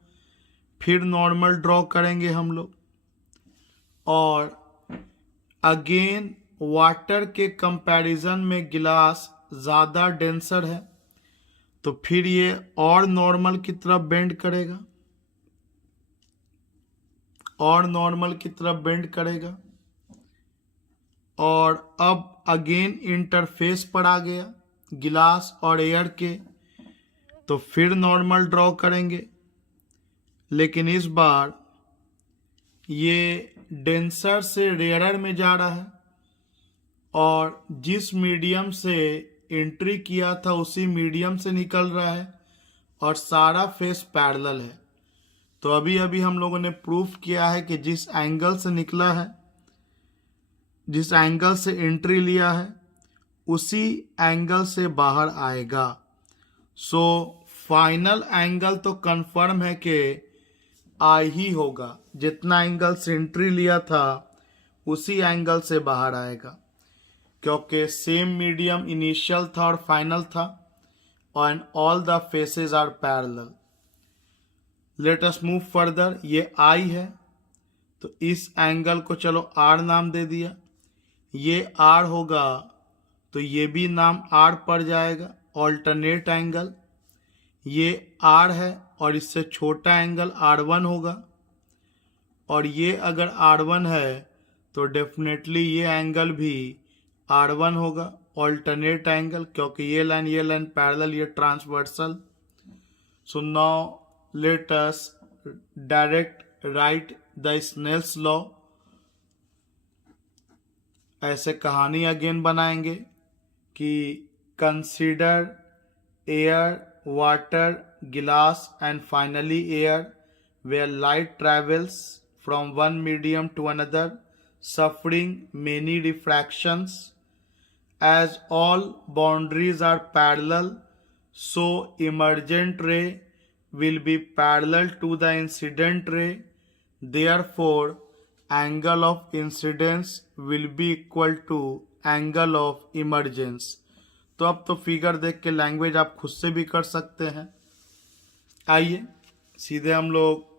फिर नॉर्मल ड्रॉ करेंगे हम लोग, और अगेन वाटर के कंपैरिजन में गिलास ज़्यादा डेंसर है तो फिर ये और नॉर्मल की तरफ बेंड करेगा, और नॉर्मल की तरफ बेंड करेगा, और अब अगेन इंटरफेस पर आ गया गिलास और एयर के तो फिर नॉर्मल ड्रॉ करेंगे, लेकिन इस बार ये डेंसर से रेयरर में जा रहा है और जिस मीडियम से एंट्री किया था उसी मीडियम से निकल रहा है और सारा फेस पैरेलल है. तो अभी अभी हम लोगों ने प्रूफ किया है कि जिस एंगल से निकला है, जिस एंगल से एंट्री लिया है, उसी एंगल से बाहर आएगा. सो फाइनल एंगल तो कंफर्म है कि आई ही होगा, जितना एंगल से एंट्री लिया था उसी एंगल से बाहर आएगा, क्योंकि सेम मीडियम इनिशियल था और फाइनल था, and all the faces are parallel. Let us move further. ये आई है तो इस एंगल को चलो आर नाम दे दिया, ये आर होगा तो ये भी नाम आर पड़ जाएगा, ऑल्टरनेट एंगल। ये आर है और इससे छोटा एंगल R1 होगा, और ये अगर R1 है तो डेफिनेटली ये एंगल भी R1 होगा, ऑल्टरनेट एंगल, क्योंकि ये लाइन पैरेलल, ये transversal. So now let us direct write the Snell's law. ऐसे कहानी अगेन बनाएंगे कि consider air, water, glass and finally air where light travels from one medium to another, suffering many refractions. As all boundaries are parallel, so emergent ray will be parallel to the incident ray. Therefore, angle of incidence will be equal to angle of emergence. तो अब तो figure देख के language आप खुद से भी कर सकते हैं। आइए सीधे हम लोग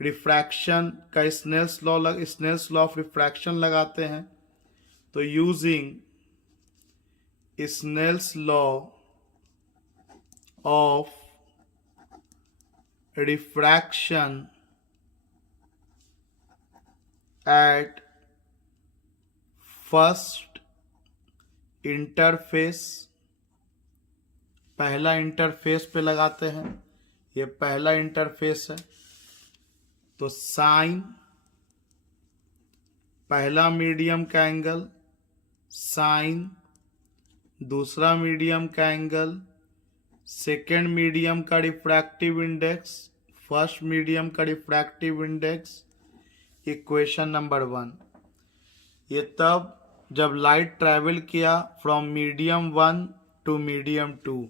रिफ्रैक्शन का स्नेल्स लॉ ऑफ रिफ्रैक्शन लगाते हैं। तो using Snell's law of refraction at first interface, पहला इंटरफेस पे लगाते हैं। ये पहला इंटरफेस है, तो साइन पहला मीडियम का एंगल साइन, दूसरा मीडियम का एंगल सेकेंड मीडियम का रिफ्रैक्टिव इंडेक्स, फर्स्ट मीडियम का रिफ्रैक्टिव इंडेक्स, इक्वेशन नंबर 1। ये तब जब लाइट ट्रैवल किया from medium 1 to medium 2,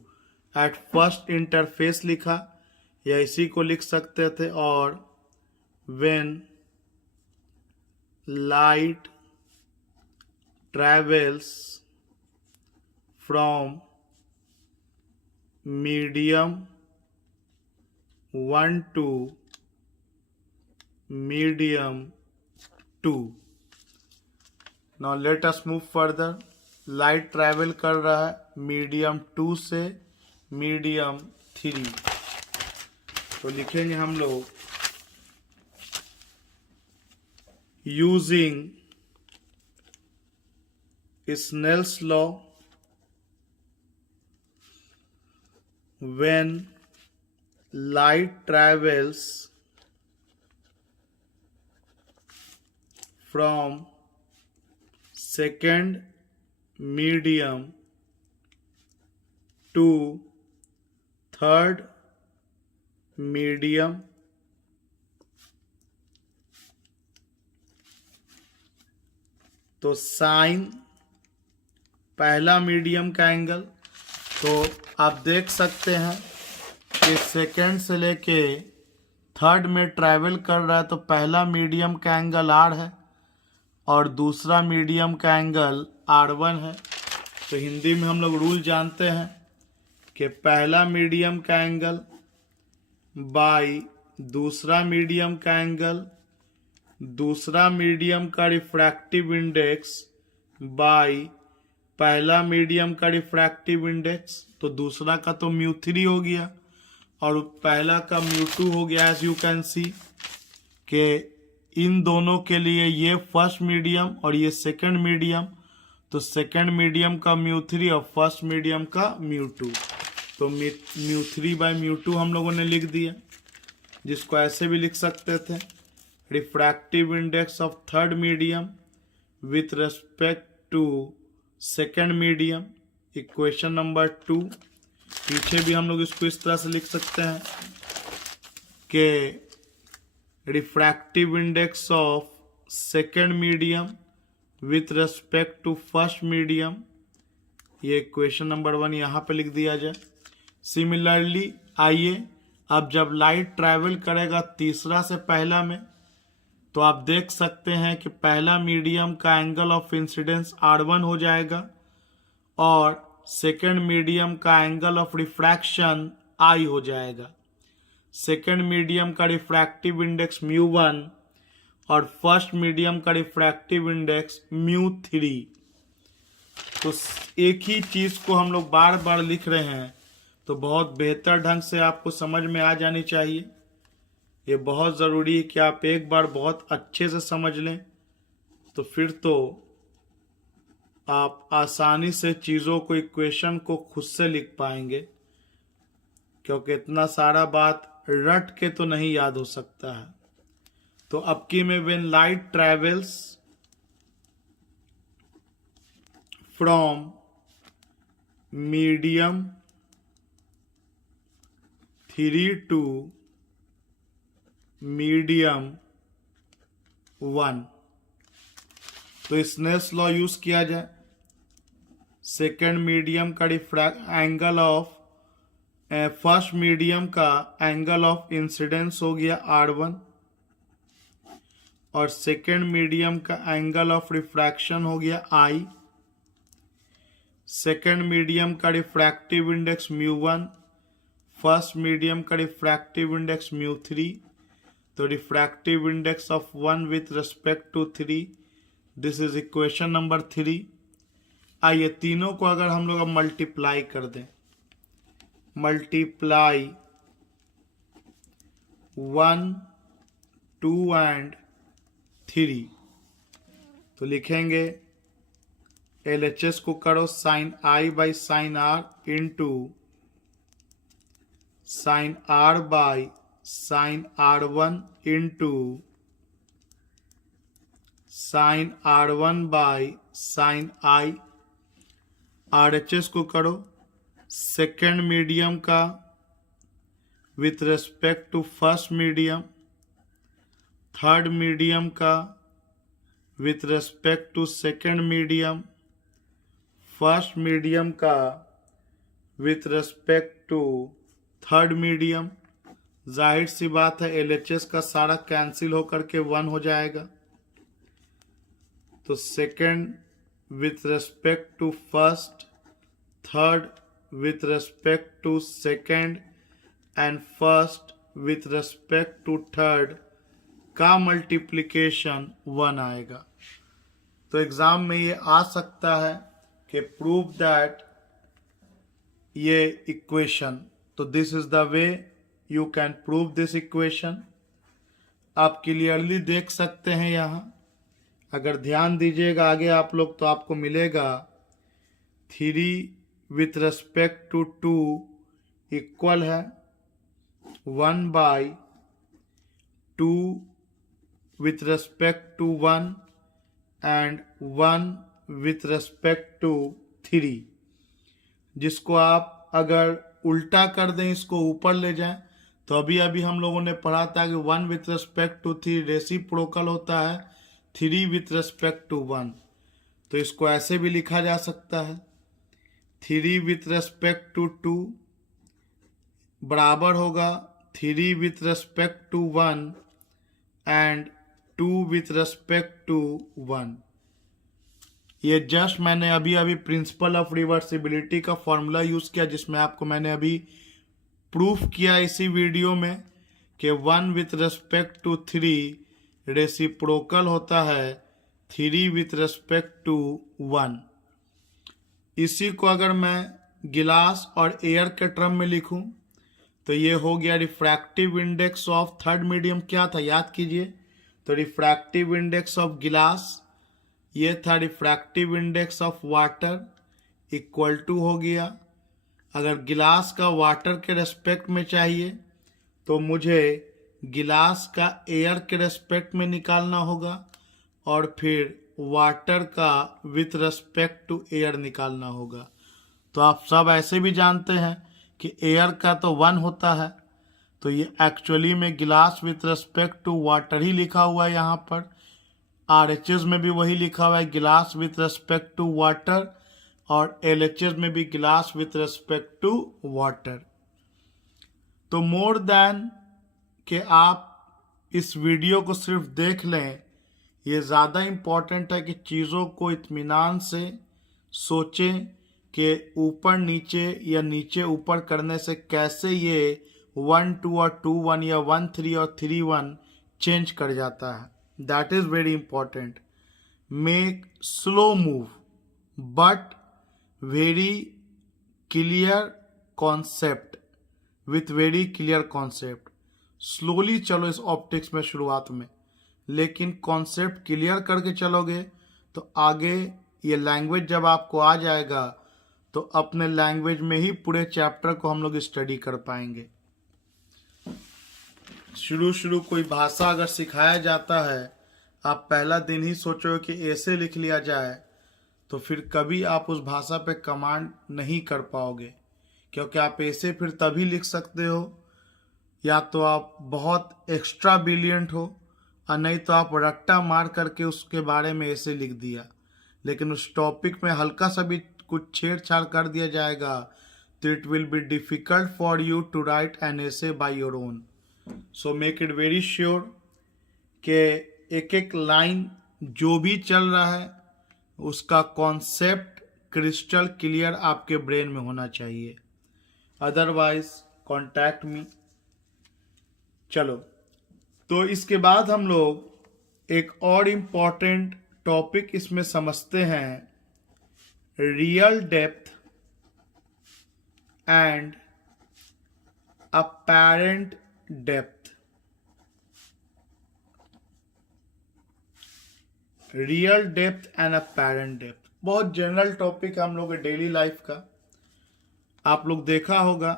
at first interface लिखा, या इसी को लिख सकते थे, और when light travels from medium 1 to medium 2. Now let us move further. Light travel कर रहा है मीडियम 2 से मीडियम 3, तो लिखेंगे हम लोग using Snell's law, when light travels from second medium to third medium, तो साइन पहला मीडियम का एंगल, तो आप देख सकते हैं कि सेकेंड से लेके थर्ड में ट्रैवल कर रहा है, तो पहला मीडियम का एंगल आर है और दूसरा मीडियम का एंगल R1 है। तो हिंदी में हम लोग रूल जानते हैं कि पहला मीडियम का एंगल बाई दूसरा मीडियम का एंगल, दूसरा मीडियम का रिफ्रैक्टिव इंडेक्स बाई पहला मीडियम का रिफ्रैक्टिव इंडेक्स, तो दूसरा का तो μ3 हो गया और पहला का μ2 हो गया। एज यू कैन सी कि इन दोनों के लिए ये फर्स्ट मीडियम और ये सेकंड मीडियम, तो सेकंड मीडियम का μ3 और फर्स्ट मीडियम का μ2, तो μ3 बाई μ2 हम लोगों ने लिख दिया, जिसको ऐसे भी लिख सकते थे, refractive index of third medium with respect to second medium, equation number 2। पीछे भी हम लोग इसको इस तरह से लिख सकते हैं कि refractive index of second medium with respect to first medium, ये इक्वेशन नंबर 1 यहाँ पे लिख दिया जाए। सिमिलरली आइए अब जब लाइट ट्रैवल करेगा तीसरा से पहला में, तो आप देख सकते हैं कि पहला मीडियम का एंगल ऑफ इंसिडेंस R1 हो जाएगा और सेकेंड मीडियम का एंगल ऑफ रिफ्रैक्शन I हो जाएगा। सेकेंड मीडियम का रिफ्रैक्टिव इंडेक्स μ1 और फर्स्ट मीडियम का रिफ्रैक्टिव इंडेक्स μ3। तो एक ही चीज को हम लोग बार बार लिख रहे हैं तो बहुत बेहतर ढंग से आपको समझ में आ जानी चाहिए। ये बहुत ज़रूरी है कि आप एक बार बहुत अच्छे से समझ लें, तो फिर तो आप आसानी से चीज़ों को, इक्वेशन को खुद से लिख पाएंगे, क्योंकि इतना सारा बात रट के तो नहीं याद हो सकता है। तो अब की में when light travels from medium 3 to medium 1, तो स्नेल्स लॉ यूज किया जाए। सेकेंड मीडियम का एंगल ऑफ फर्स्ट मीडियम का एंगल ऑफ इंसिडेंस हो गया R1 और सेकेंड मीडियम का एंगल ऑफ रिफ्रैक्शन हो गया I। सेकेंड मीडियम का रिफ्रैक्टिव इंडेक्स μ1, फर्स्ट मीडियम का रिफ्रैक्टिव इंडेक्स μ3। तो refractive index of 1 with respect to 3, this is equation number 3। आइए तीनों को अगर हम लोग अब मल्टीप्लाई कर दें, मल्टीप्लाई 1, 2 एंड 3, तो लिखेंगे LHS को करो sine I by sine R into sine R by sine R1 into sine R1 by sine I। RHS को करो सेकेंड मीडियम का with respect to first medium, third medium का with respect to second medium, first medium का with respect to third medium. जाहिर सी बात है LHS का सारा कैंसिल होकर के 1 हो जाएगा। तो second with respect to first, third with respect to second and first with respect to third का मल्टीप्लिकेशन 1 आएगा। तो एग्जाम में ये आ सकता है कि प्रूव दैट ये इक्वेशन, तो this is the way you can prove this equation. आप क्लियरली देख सकते हैं यहाँ, अगर ध्यान दीजिएगा आगे आप लोग तो आपको मिलेगा 3 विथ रेस्पेक्ट टू 2 इक्वल है 1 by 2 with respect to 1 and 1 with respect to 3, जिसको आप अगर उल्टा कर दें, इसको ऊपर ले जाएं, तो अभी अभी हम लोगों ने पढ़ा था कि 1 विथ रेस्पेक्ट टू 3 रेसिप्रोकल होता है 3 विथ रेस्पेक्ट टू 1। तो इसको ऐसे भी लिखा जा सकता है 3 विथ रेस्पेक्ट टू 2 बराबर होगा 3 with respect to 1 and 2 with respect to 1। ये जस्ट मैंने अभी अभी प्रिंसिपल ऑफ रिवर्सिबिलिटी का फॉर्मूला यूज किया, जिसमें आपको मैंने अभी प्रूफ किया इसी वीडियो में कि 1 विथ रेस्पेक्ट टू 3 रेसिप्रोकल होता है 3 विथ रेस्पेक्ट टू 1। इसी को अगर मैं गिलास और एयर के टर्म में लिखूं तो ये हो गया refractive index of third medium. क्या था याद कीजिए, तो रिफ्रैक्टिव इंडेक्स ऑफ गिलास ये था refractive index of water equal to हो गया, अगर गिलास का वाटर के रेस्पेक्ट में चाहिए तो मुझे गिलास का एयर के रेस्पेक्ट में निकालना होगा और फिर वाटर का विथ रेस्पेक्ट टू एयर निकालना होगा। तो आप सब ऐसे भी जानते हैं कि एयर का तो 1 होता है, तो ये एक्चुअली में गिलास विथ रेस्पेक्ट टू वाटर ही लिखा हुआ है यहाँ पर। RHS में भी वही लिखा हुआ है गिलास विथ रेस्पेक्ट टू वाटर, और LHS में भी गिलास विथ रेस्पेक्ट टू वाटर। तो मोर देन कि आप इस वीडियो को सिर्फ देख लें, ये ज़्यादा इम्पॉर्टेंट है कि चीज़ों को इत्मीनान से सोचें कि ऊपर नीचे या नीचे ऊपर करने से कैसे ये 1 2 और 2 1 या 1 3 और 3 1 चेंज कर जाता है। That is very important, make slow move but very clear concept, with very clear concept. Slowly चलो इस ऑप्टिक्स में शुरुआत में, लेकिन कॉन्सेप्ट क्लियर करके चलोगे तो आगे ये लैंग्वेज जब आपको आ जाएगा तो अपने लैंग्वेज में ही पूरे चैप्टर को हम लोग स्टडी कर पाएंगे। शुरू कोई भाषा अगर सिखाया जाता है, आप पहला दिन ही सोचो कि ऐसे लिख लिया जाए, तो फिर कभी आप उस भाषा पे कमांड नहीं कर पाओगे, क्योंकि आप ऐसे फिर तभी लिख सकते हो या तो आप बहुत एक्स्ट्रा ब्रिलियंट हो, और नहीं तो आप रट्टा मार करके उसके बारे में ऐसे लिख दिया। लेकिन उस टॉपिक में हल्का सा भी कुछ छेड़छाड़ कर दिया जाएगा तो it will be difficult for you to write an essay by your own. So make it very sure कि एक एक लाइन जो भी चल रहा है उसका कॉन्सेप्ट क्रिस्टल क्लियर आपके ब्रेन में होना चाहिए, अदरवाइज कॉन्टैक्ट मी। चलो, तो इसके बाद हम लोग एक और इम्पॉर्टेंट टॉपिक इसमें समझते हैं, real depth and apparent depth. Real depth and apparent depth बहुत जनरल टॉपिक है हम लोग के डेली लाइफ का। आप लोग देखा होगा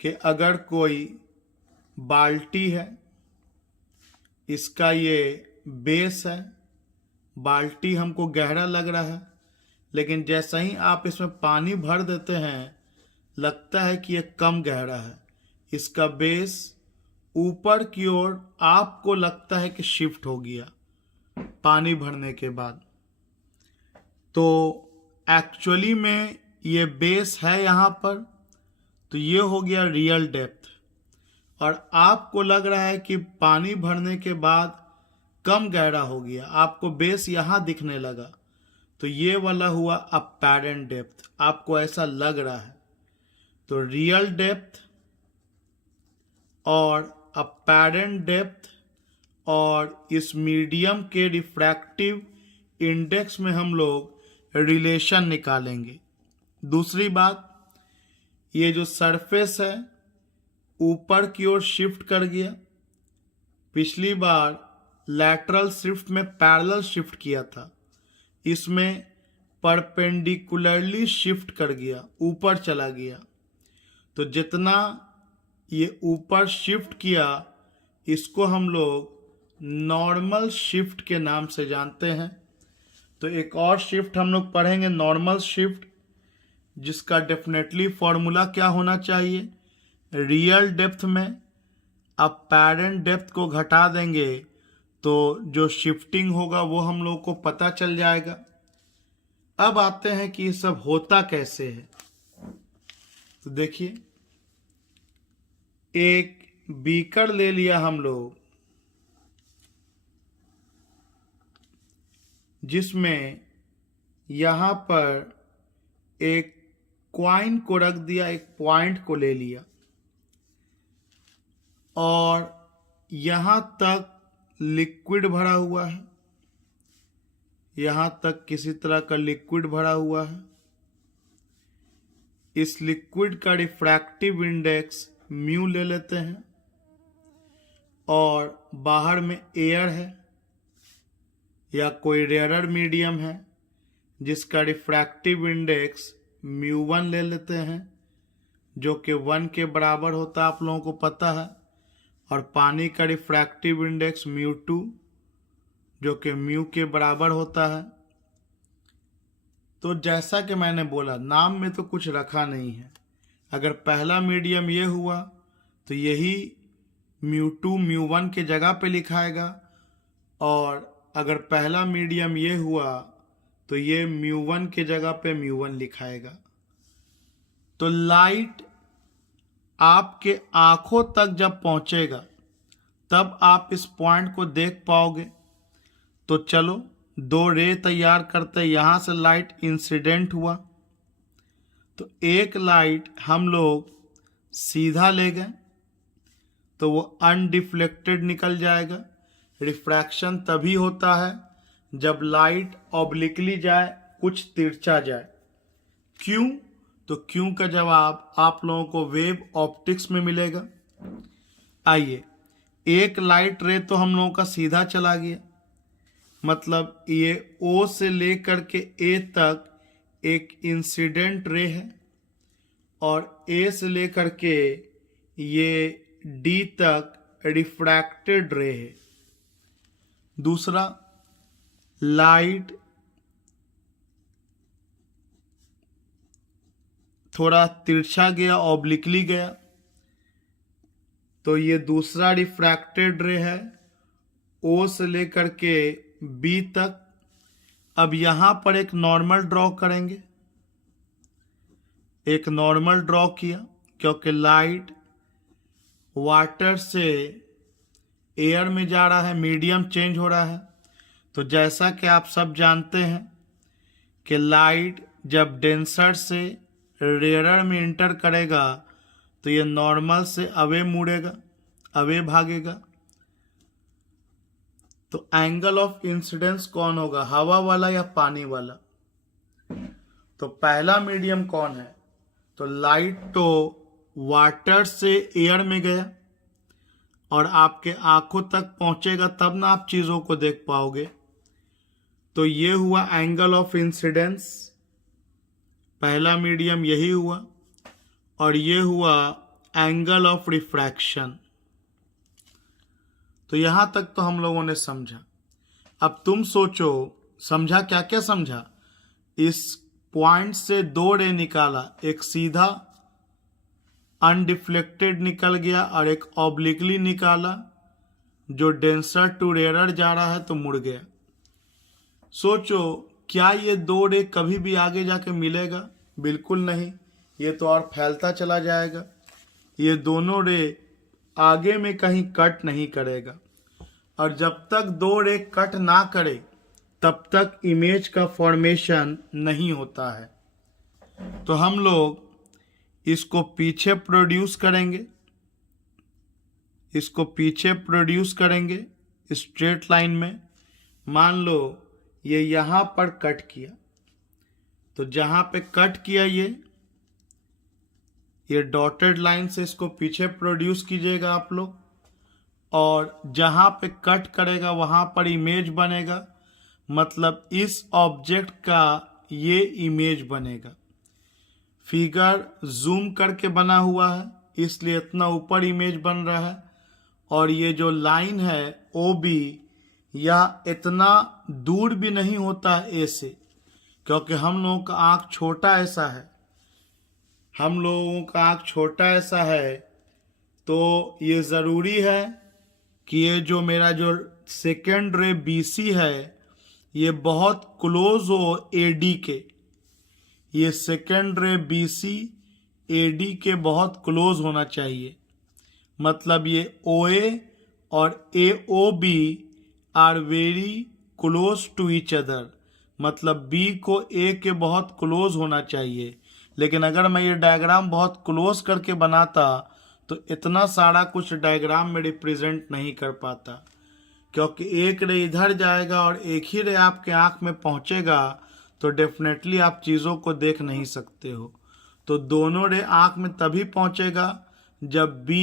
कि अगर कोई बाल्टी है, इसका ये बेस है, बाल्टी हमको गहरा लग रहा है, लेकिन जैसा ही आप इसमें पानी भर देते हैं लगता है कि ये कम गहरा है। इसका बेस ऊपर की ओर आपको लगता है कि शिफ्ट हो गया पानी भरने के बाद, तो एक्चुअली में ये बेस है यहाँ पर, तो ये हो गया रियल डेप्थ। और आपको लग रहा है कि पानी भरने के बाद कम गहरा हो गया, आपको बेस यहाँ दिखने लगा, तो ये वाला हुआ अपैरेंट डेप्थ, आपको ऐसा लग रहा है। तो रियल डेप्थ और अपैरेंट डेप्थ और इस मीडियम के रिफ्रैक्टिव इंडेक्स में हम लोग रिलेशन निकालेंगे। दूसरी बात, ये जो सरफेस है ऊपर की ओर शिफ्ट कर गया, पिछली बार लैटरल शिफ्ट में पैरेलल शिफ्ट किया था, इसमें परपेंडिकुलरली शिफ्ट कर गया, ऊपर चला गया। तो जितना ये ऊपर शिफ्ट किया इसको हम लोग नॉर्मल शिफ्ट के नाम से जानते हैं। तो एक और शिफ्ट हम लोग पढ़ेंगे, नॉर्मल शिफ्ट, जिसका डेफिनेटली फॉर्मूला क्या होना चाहिए, रियल डेप्थ में अपैरेंट डेप्थ को घटा देंगे तो जो शिफ्टिंग होगा वो हम लोग को पता चल जाएगा। अब आते हैं कि ये सब होता कैसे है। तो देखिए, एक बीकर ले लिया हम लोग, जिसमें यहां पर एक क्वाइन को रख दिया, एक पॉइंट को ले लिया, और यहां तक लिक्विड भरा हुआ है, यहां तक किसी तरह का लिक्विड भरा हुआ है। इस लिक्विड का रिफ्रैक्टिव इंडेक्स म्यू ले लेते हैं, और बाहर में एयर है या कोई रेयरर मीडियम है जिसका रिफ्रैक्टिव इंडेक्स μ1 ले लेते हैं, जो कि 1 के बराबर होता है, आप लोगों को पता है। और पानी का रिफ्रैक्टिव इंडेक्स μ2 जो कि म्यू के बराबर होता है। तो जैसा कि मैंने बोला, नाम में तो कुछ रखा नहीं है। अगर पहला मीडियम ये हुआ तो यही μ2 μ1 के जगह पे लिखाएगा, और अगर पहला मीडियम ये हुआ तो ये μ1 के जगह पे μ1 लिखाएगा। तो लाइट आपके आंखों तक जब पहुंचेगा तब आप इस पॉइंट को देख पाओगे। तो चलो, दो रे तैयार करते, यहां से लाइट इंसिडेंट हुआ, तो एक लाइट हम लोग सीधा ले गए तो वो अनडिफ्लेक्टेड निकल जाएगा। रिफ्रैक्शन तभी होता है जब लाइट ऑब्लिकली जाए, कुछ तिरछा जाए। क्यों? तो क्यों का जवाब आप लोगों को वेव ऑप्टिक्स में मिलेगा। आइए, एक लाइट रे तो हम लोगों का सीधा चला गया, मतलब ये O से लेकर के A तक एक इंसिडेंट रे है और A से लेकर के ये D तक रिफ्रैक्टेड रे है। दूसरा, लाइट थोड़ा तिरछा गया, ऑब्लिकली गया, तो ये दूसरा रिफ्रैक्टेड रे है O से लेकर के B तक। अब यहां पर एक नॉर्मल ड्रॉ करेंगे, एक नॉर्मल ड्रॉ किया क्योंकि लाइट वाटर से एयर में जा रहा है, मीडियम चेंज हो रहा है। तो जैसा कि आप सब जानते हैं कि लाइट जब डेंसर से रेयरर में इंटर करेगा तो ये नॉर्मल से अवे मुड़ेगा, अवे भागेगा। तो एंगल ऑफ इंसिडेंस कौन होगा, हवा वाला या पानी वाला? तो पहला मीडियम कौन है? तो लाइट तो वाटर से एयर में गया और आपके आंखों तक पहुंचेगा तब ना आप चीजों को देख पाओगे। तो ये हुआ एंगल ऑफ इंसिडेंस, पहला मीडियम यही हुआ। और ये हुआ एंगल ऑफ रिफ्रैक्शन। तो यहां तक तो हम लोगों ने समझा। अब तुम सोचो, समझा क्या क्या समझा? इस पॉइंट से दो रे निकाला, एक सीधा अनडिफ्लेक्टेड निकल गया और एक ऑब्लिकली निकाला जो डेंसर टू रेयरर जा रहा है तो मुड़ गया। सोचो, क्या ये दो रे कभी भी आगे जाके मिलेगा? बिल्कुल नहीं, ये तो और फैलता चला जाएगा। ये दोनों रे आगे में कहीं कट नहीं करेगा और जब तक दो रे कट ना करे तब तक इमेज का फॉर्मेशन नहीं होता है। तो हम लोग इसको पीछे प्रोड्यूस करेंगे, इसको पीछे प्रोड्यूस करेंगे स्ट्रेट लाइन में। मान लो ये यहां पर कट किया, तो जहां पे कट किया ये डॉटेड लाइन से इसको पीछे प्रोड्यूस कीजिएगा आप लोग, और जहां पे कट करेगा वहां पर इमेज बनेगा, मतलब इस ऑब्जेक्ट का ये इमेज बनेगा। फिगर जूम करके बना हुआ है इसलिए इतना ऊपर इमेज बन रहा है, और ये जो लाइन है OB यह इतना दूर भी नहीं होता है A से, क्योंकि हम लोगों का आँख छोटा ऐसा है, हम लोगों का आँख छोटा ऐसा है, तो ये ज़रूरी है कि ये जो मेरा जो सेकेंड रे BC है ये बहुत क्लोज हो AD के। ये सेकेंड रे BC AD के बहुत क्लोज होना चाहिए, मतलब ये OA और AOB are very close to each other, मतलब B को A के बहुत क्लोज होना चाहिए। लेकिन अगर मैं ये डायग्राम बहुत क्लोज करके बनाता तो इतना सारा कुछ डायग्राम में रिप्रेजेंट नहीं कर पाता, क्योंकि एक रे इधर जाएगा और एक ही रे आपके आंख में पहुंचेगा तो डेफिनेटली आप चीज़ों को देख नहीं सकते हो। तो दोनों रे आंख में तभी पहुंचेगा जब B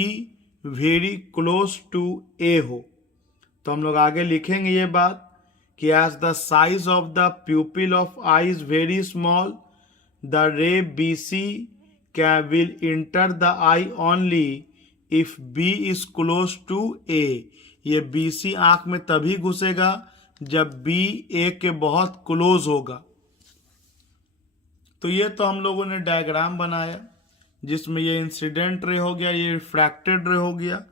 very close to A हो। तो हम लोग आगे लिखेंगे ये बात कि as the size of the pupil of eye is very small the ray BC can will enter the eye only if B is close to A। ये BC आंख में तभी घुसेगा जब B A के बहुत क्लोज होगा। तो ये तो हम लोगों ने डायग्राम बनाया जिसमें ये इंसिडेंट रे हो गया, ये रिफ्रैक्टेड रे हो गया,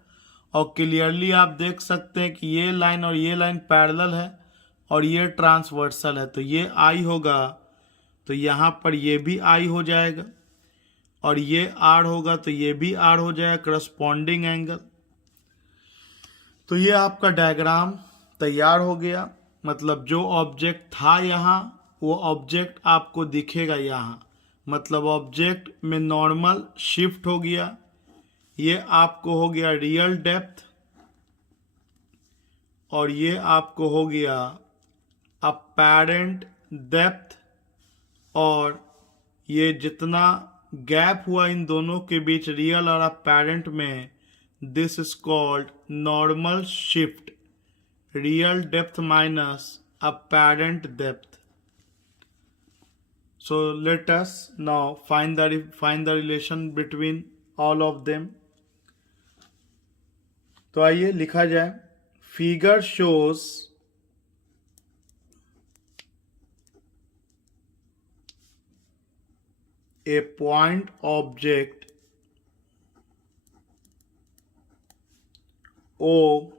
और क्लियरली आप देख सकते हैं कि ये लाइन और ये लाइन पैरेलल है और ये ट्रांसवर्सल है। तो ये I होगा तो यहाँ पर ये भी I हो जाएगा, और ये R होगा तो ये भी R हो जाएगा, करस्पॉन्डिंग एंगल। तो ये आपका डायग्राम तैयार हो गया, मतलब जो ऑब्जेक्ट था यहाँ वो ऑब्जेक्ट आपको दिखेगा यहाँ, मतलब ऑब्जेक्ट में नॉर्मल शिफ्ट हो गया। ये आपको हो गया रियल डेप्थ, और ये आपको हो गया अपैरेंट डेप्थ, और ये जितना गैप हुआ इन दोनों के बीच रियल और अपैरेंट में, this is called normal shift, real depth minus apparent depth. So let us now find the relation between all of them. तो आइए लिखा जाए. Figure shows a point object O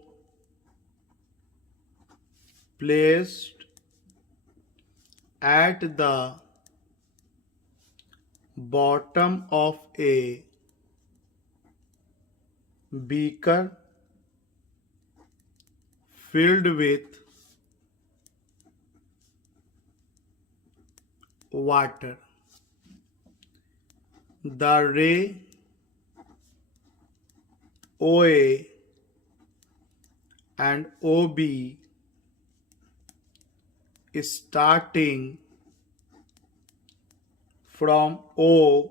placed at the bottom of a beaker filled with water. The ray OA and OB starting from O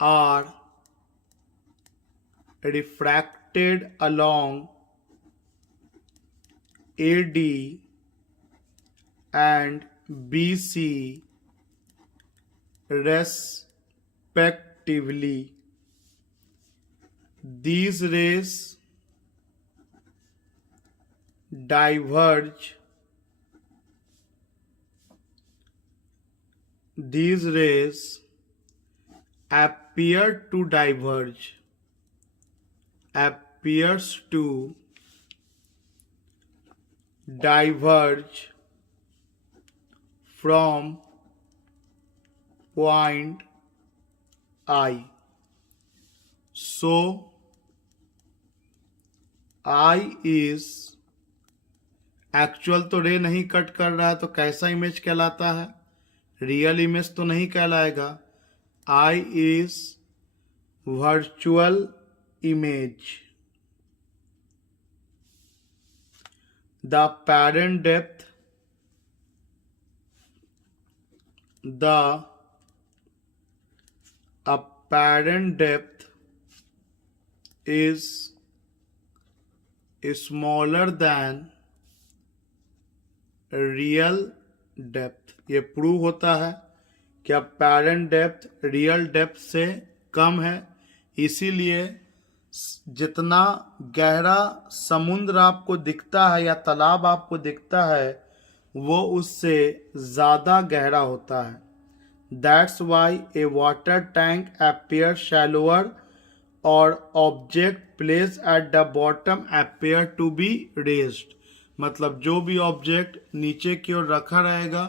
are refracted along AD and BC respectively. These rays diverge. These rays appear to diverge. Appears to diverge from point I. So I is actual तो रे नहीं cut कर रहा है, तो कैसा image कहलाता है? रियल इमेज तो नहीं कहलाएगा. I is virtual image. The apparent depth, the apparent depth is smaller than real depth. ये प्रूव होता है कि अपैरेंट डेप्थ रियल डेप्थ से कम है. इसीलिए जितना गहरा समुद्र आपको दिखता है या तालाब आपको दिखता है, वो उससे ज़्यादा गहरा होता है. That's why a water tank appear shallower और object place at the bottom appear to be raised. मतलब जो भी ऑब्जेक्ट नीचे की ओर रखा रहेगा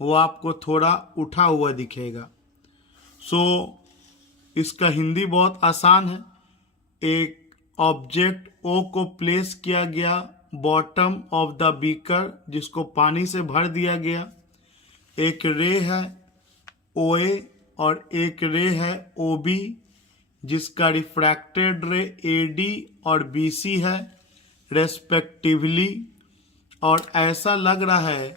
वो आपको थोड़ा उठा हुआ दिखेगा. सो इसका हिंदी बहुत आसान है. एक ऑब्जेक्ट ओ को प्लेस किया गया बॉटम ऑफ द बीकर, जिसको पानी से भर दिया गया. एक रे है ओ ए और एक रे है ओ बी, जिसका रिफ्रैक्टेड रे ए डी और बी सी है रेस्पेक्टिवली. और ऐसा लग रहा है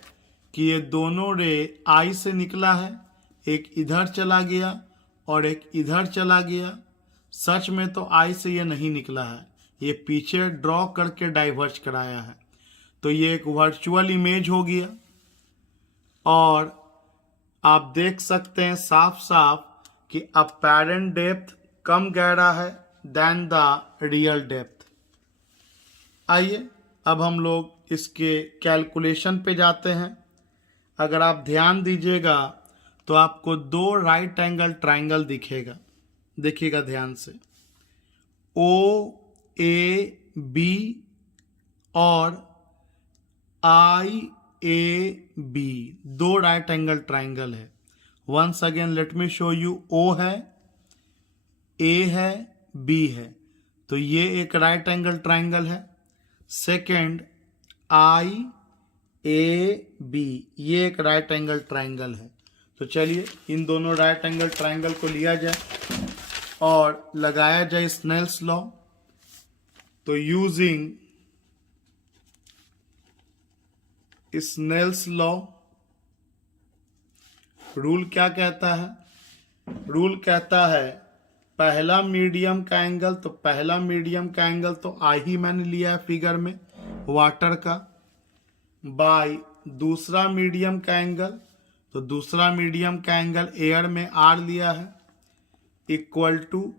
कि ये दोनों रे आई से निकला है, एक इधर चला गया और एक इधर चला गया. सच में तो आई से ये नहीं निकला है, ये पीछे ड्रॉ करके डाइवर्ज कराया है. तो ये एक वर्चुअल इमेज हो गया. और आप देख सकते हैं साफ साफ कि अपैरेंट डेप्थ कम गहरा है देन द रियल डेप्थ. आइए अब हम लोग इसके कैलकुलेशन पे जाते हैं. अगर आप ध्यान दीजिएगा तो आपको दो राइट एंगल ट्राइंगल दिखेगा. देखिएगा ध्यान से. ओ ए बी और आई ए बी दो राइट एंगल ट्राइंगल है. Once again let me show you. O है, ए है, बी है, तो ये एक राइट एंगल ट्राइंगल है. सेकेंड आई ए बी, ये एक राइट एंगल ट्राइंगल है. तो चलिए इन दोनों राइट एंगल ट्राइंगल को लिया जाए और लगाया जाए स्नेल्स लॉ. तो यूजिंग स्नेल्स लॉ। रूल क्या कहता है? रूल कहता है पहला मीडियम का एंगल, तो पहला मीडियम का एंगल तो आई ही मैंने लिया है फिगर में वाटर का, बाय दूसरा मीडियम का एंगल, तो दूसरा मीडियम का एंगल एयर में आर लिया है, इक्वल टू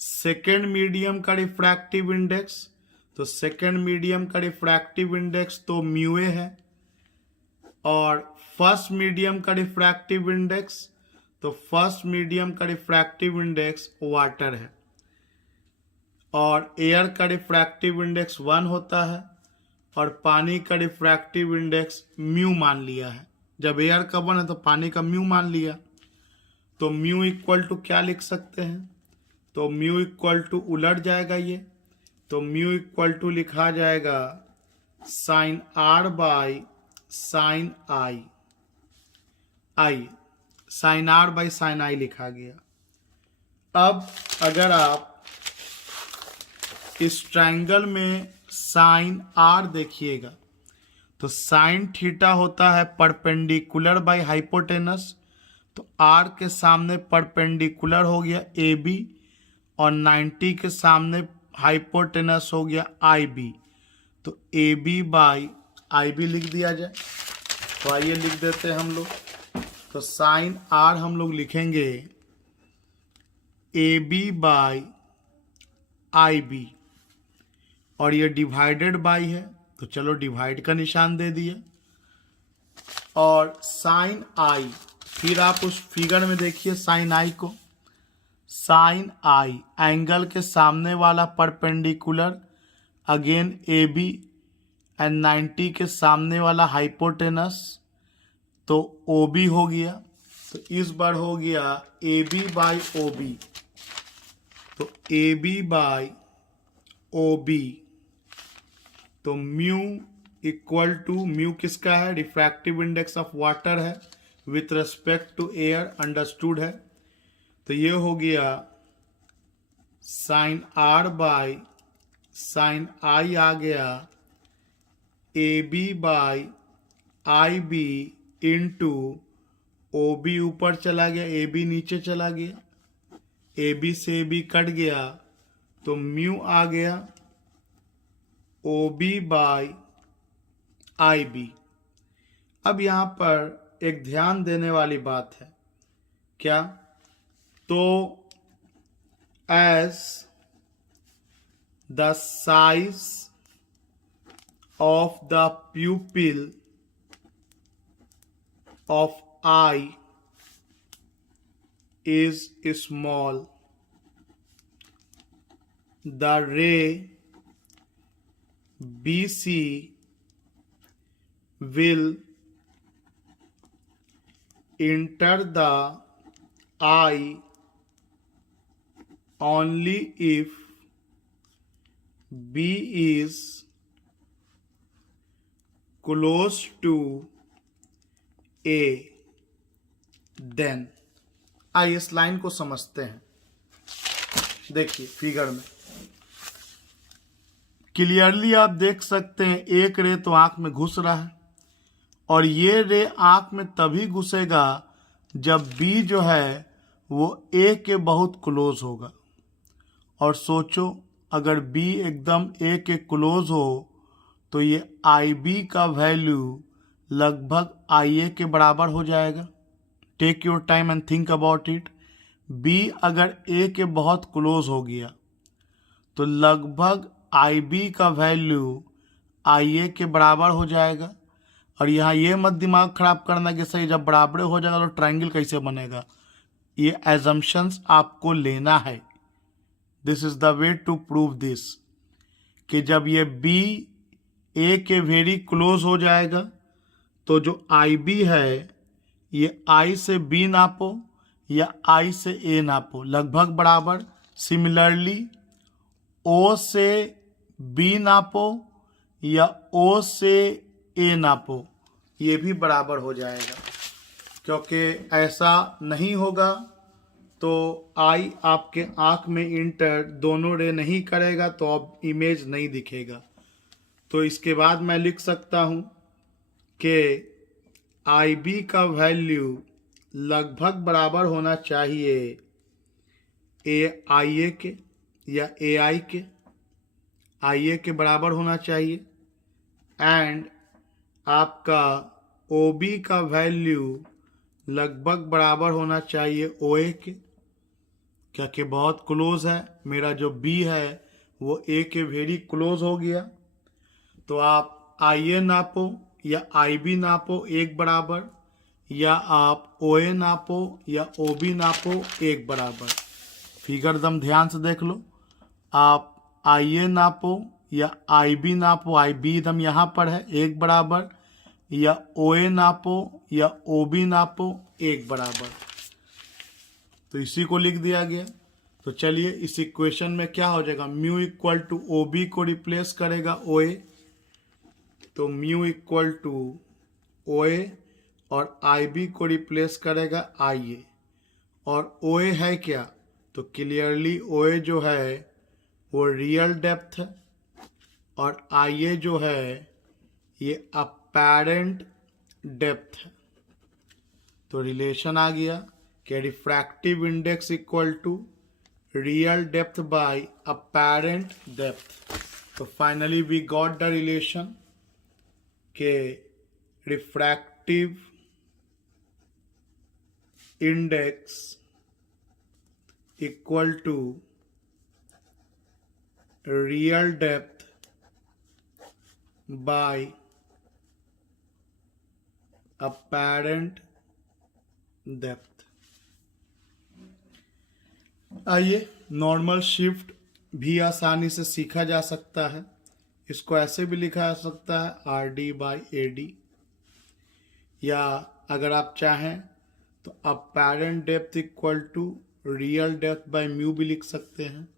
सेकेंड मीडियम का रिफ्रैक्टिव इंडेक्स, तो सेकेंड मीडियम का रिफ्रैक्टिव इंडेक्स तो म्यू ए है, और फर्स्ट मीडियम का रिफ्रैक्टिव इंडेक्स, तो फर्स्ट मीडियम का रिफ्रैक्टिव इंडेक्स वाटर है, और एयर का रिफ्रैक्टिव इंडेक्स 1 होता है, और पानी का रिफ्रैक्टिव इंडेक्स म्यू मान लिया है। जब एयर का 1 है तो पानी का म्यू मान लिया, तो म्यू इक्वल टू क्या लिख सकते हैं? तो म्यू इक्वल टू उलट जाएगा ये, तो म्यू इक्वल टू लिखा जाएगा sine are by sine I, sine are by sine I लिखा गया। अब अगर आप इस ट्रायंगल में साइन आर देखिएगा, तो साइन थीटा होता है परपेंडिकुलर बाई हाइपोटेनस, तो आर के सामने परपेंडिकुलर हो गया ए बी, और 90 के सामने हाइपोटेनस हो गया आई बी, तो A B by I B लिख दिया जाए। तो आइए लिख देते हैं हम लोग, तो साइन आर हम लोग लिखेंगे A B by I B, और ये डिवाइडेड बाई है, तो चलो डिवाइड का निशान दे दिया, और साइन आई, फिर आप उस फिगर में देखिए साइन आई को, साइन आई एंगल के सामने वाला perpendicular, again A B, and 90 के सामने वाला हाइपोटेनस, तो ओ बी हो गया, तो इस बार हो गया A B by O B, तो A B by O B, तो म्यू इक्वल टू, म्यू किसका है? रिफ्रैक्टिव इंडेक्स ऑफ वाटर है with respect to air, understood है, तो ये हो गया sine are by sine I आ गया A B by I B into O B ऊपर चला गया, ए बी नीचे चला गया, ए बी से ए बी कट गया, तो म्यू आ गया O B by I B. अब यहाँ पर एक ध्यान देने वाली बात है, क्या? तो as the size of the pupil of eye is small, the ray BC will enter the eye only if B is close to A, then आइए इस लाइन को समझते हैं। देखिए फिगर में क्लियरली आप देख सकते हैं एक रे तो आंख में घुस रहा है, और ये रे आंख में तभी घुसेगा जब बी जो है वो ए के बहुत क्लोज होगा। और सोचो अगर बी एकदम ए के क्लोज हो तो ये आई बी का वैल्यू लगभग आई ए के बराबर हो जाएगा। Take your time and think about it. B अगर ए के बहुत क्लोज हो गया तो लगभग आई बी का वैल्यू आई ए के बराबर हो जाएगा। और यहाँ ये मत दिमाग खराब करना कि सही जब बराबर हो जाएगा तो ट्रायंगल कैसे बनेगा। ये एजम्पशंस आपको लेना है। This is the way to prove this कि जब ये बी ए के वेरी क्लोज हो जाएगा तो जो आई बी है ये आई से बी नापो या आई से ए नापो, लगभग बराबर। सिमिलरली ओ से बी नापो या ओ से ए नापो, ये भी बराबर हो जाएगा। क्योंकि ऐसा नहीं होगा तो आई आपके आँख में इंटर दोनों रे नहीं करेगा तो अब इमेज नहीं दिखेगा। तो इसके बाद मैं लिख सकता हूँ कि आई बी का वैल्यू लगभग बराबर होना चाहिए ए आई ए के या ए आई ए के बराबर होना चाहिए, एंड आपका ओ बी का वैल्यू लगभग बराबर होना चाहिए ओ ए के, क्या कि बहुत क्लोज है। मेरा जो बी है वो ए के वेरी क्लोज हो गया। तो आप आई ए नापो या आई बी नापो एक बराबर, या आप ओ ए नापो या ओ बी नापो एक बराबर। फिगर दम ध्यान से देख लो, आप आई ए नापो या आई बी नापो, आई बी दम यहाँ पर है एक बराबर, या ओ ए नापो या ओ बी नापो एक बराबर। तो इसी को लिख दिया गया। तो चलिए इस इक्वेशन में क्या हो जाएगा, mu equal to O B को रिप्लेस करेगा ओ ए, तो mu equal to O A, और आई बी को रिप्लेस करेगा आई ए। और ओ ए है क्या, तो क्लियरली ओ ए जो है वो रियल डेप्थ है, और आई ए जो है ये अपैरेंट डेप्थ है। तो रिलेशन आ गया कि refractive index equal to real depth by apparent depth. तो finally we got the relation के refractive index equal to real depth by apparent depth. आइए नॉर्मल शिफ्ट भी आसानी से सीखा जा सकता है। इसको ऐसे भी लिखा जा सकता है R D by A D, या अगर आप चाहें तो apparent depth equal to real depth by mu भी लिख सकते हैं।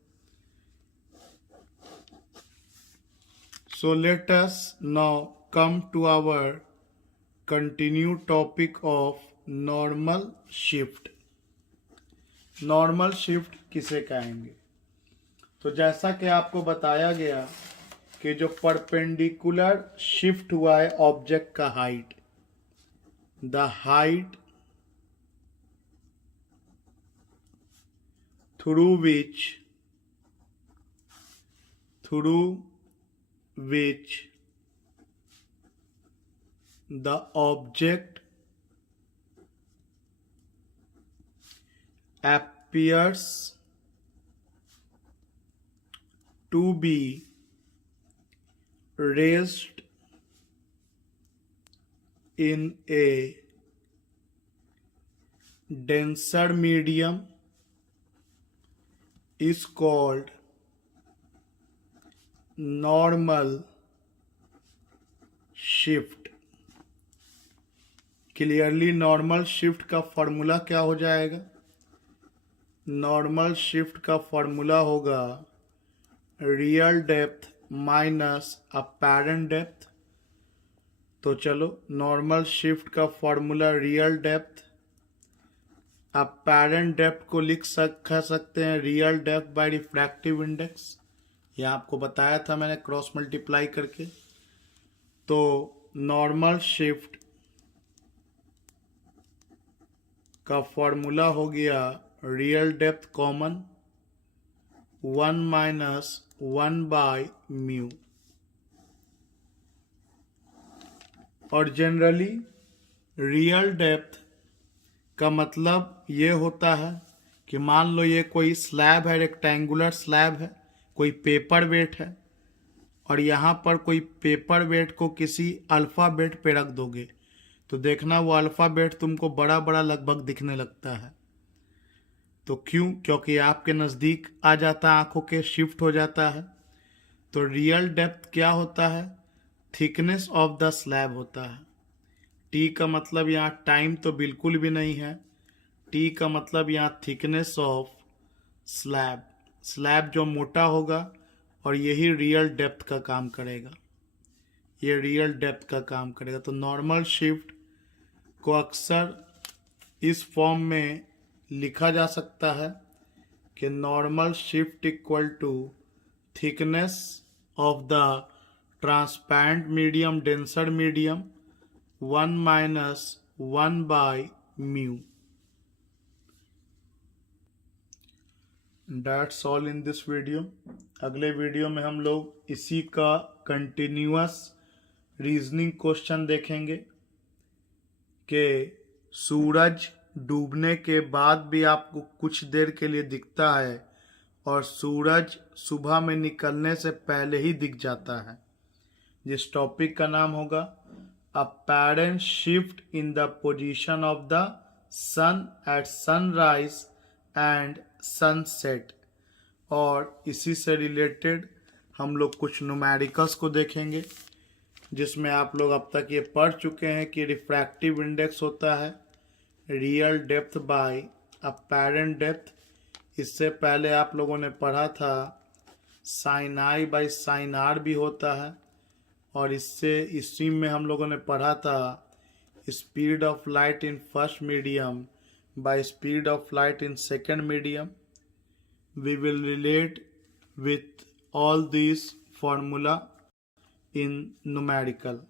So let us now come to our continued topic of normal shift। Normal shift किसे कहेंगे, तो जैसा कि आपको बताया गया कि जो परपेंडिकुलर शिफ्ट हुआ है ऑब्जेक्ट का height, the height through which the object appears to be raised in a denser medium is called normal shift. Clearly normal shift का फॉर्मूला क्या हो जाएगा, नॉर्मल शिफ्ट का फॉर्मूला होगा real depth minus apparent depth. तो चलो normal shift का formula real depth, apparent depth को कह सकते हैं real depth by refractive index. ये आपको बताया था मैंने क्रॉस मल्टीप्लाई करके। तो नॉर्मल शिफ्ट का फॉर्मूला हो गया real depth common 1 minus 1 by mu. और जनरली रियल डेप्थ का मतलब ये होता है कि मान लो ये कोई स्लैब है, रेक्टेंगुलर स्लैब है, कोई पेपर वेट है, और यहाँ पर कोई पेपर वेट को किसी अल्फ़ाबेट पे रख दोगे तो देखना वो अल्फ़ाबेट तुमको बड़ा बड़ा लगभग दिखने लगता है। तो क्यों, क्योंकि आपके नज़दीक आ जाता है, आंखों के शिफ्ट हो जाता है। तो रियल डेप्थ क्या होता है, थिकनेस ऑफ द स्लैब होता है। टी का मतलब यहाँ टाइम तो बिल्कुल भी नहीं है, टी का मतलब यहाँ थिकनेस ऑफ स्लैब। स्लैब जो मोटा होगा और यही रियल डेप्थ का काम करेगा, ये रियल डेप्थ का काम करेगा। तो नॉर्मल शिफ्ट को अक्सर इस फॉर्म में लिखा जा सकता है कि normal shift equal to thickness of the transparent medium denser medium 1 minus 1 by mu. That's all in this video. अगले वीडियो में हम लोग इसी का कंटिन्यूअस रीजनिंग क्वेश्चन देखेंगे कि सूरज डूबने के बाद भी आपको कुछ देर के लिए दिखता है और सूरज सुबह में निकलने से पहले ही दिख जाता है। जिस टॉपिक का नाम होगा apparent shift in the position of the sun at sunrise and sunset। और इसी से रिलेटेड हम लोग कुछ न्यूमेरिकल्स को देखेंगे जिसमें आप लोग अब तक ये पढ़ चुके हैं कि रिफ्रैक्टिव इंडेक्स होता है real depth by apparent depth. इससे पहले आप लोगों ने पढ़ा था sine i by sine r भी होता है, और इसी में हम लोगों ने पढ़ा था speed of light in first medium by speed of light in second medium. We will relate with all these formula in numerical.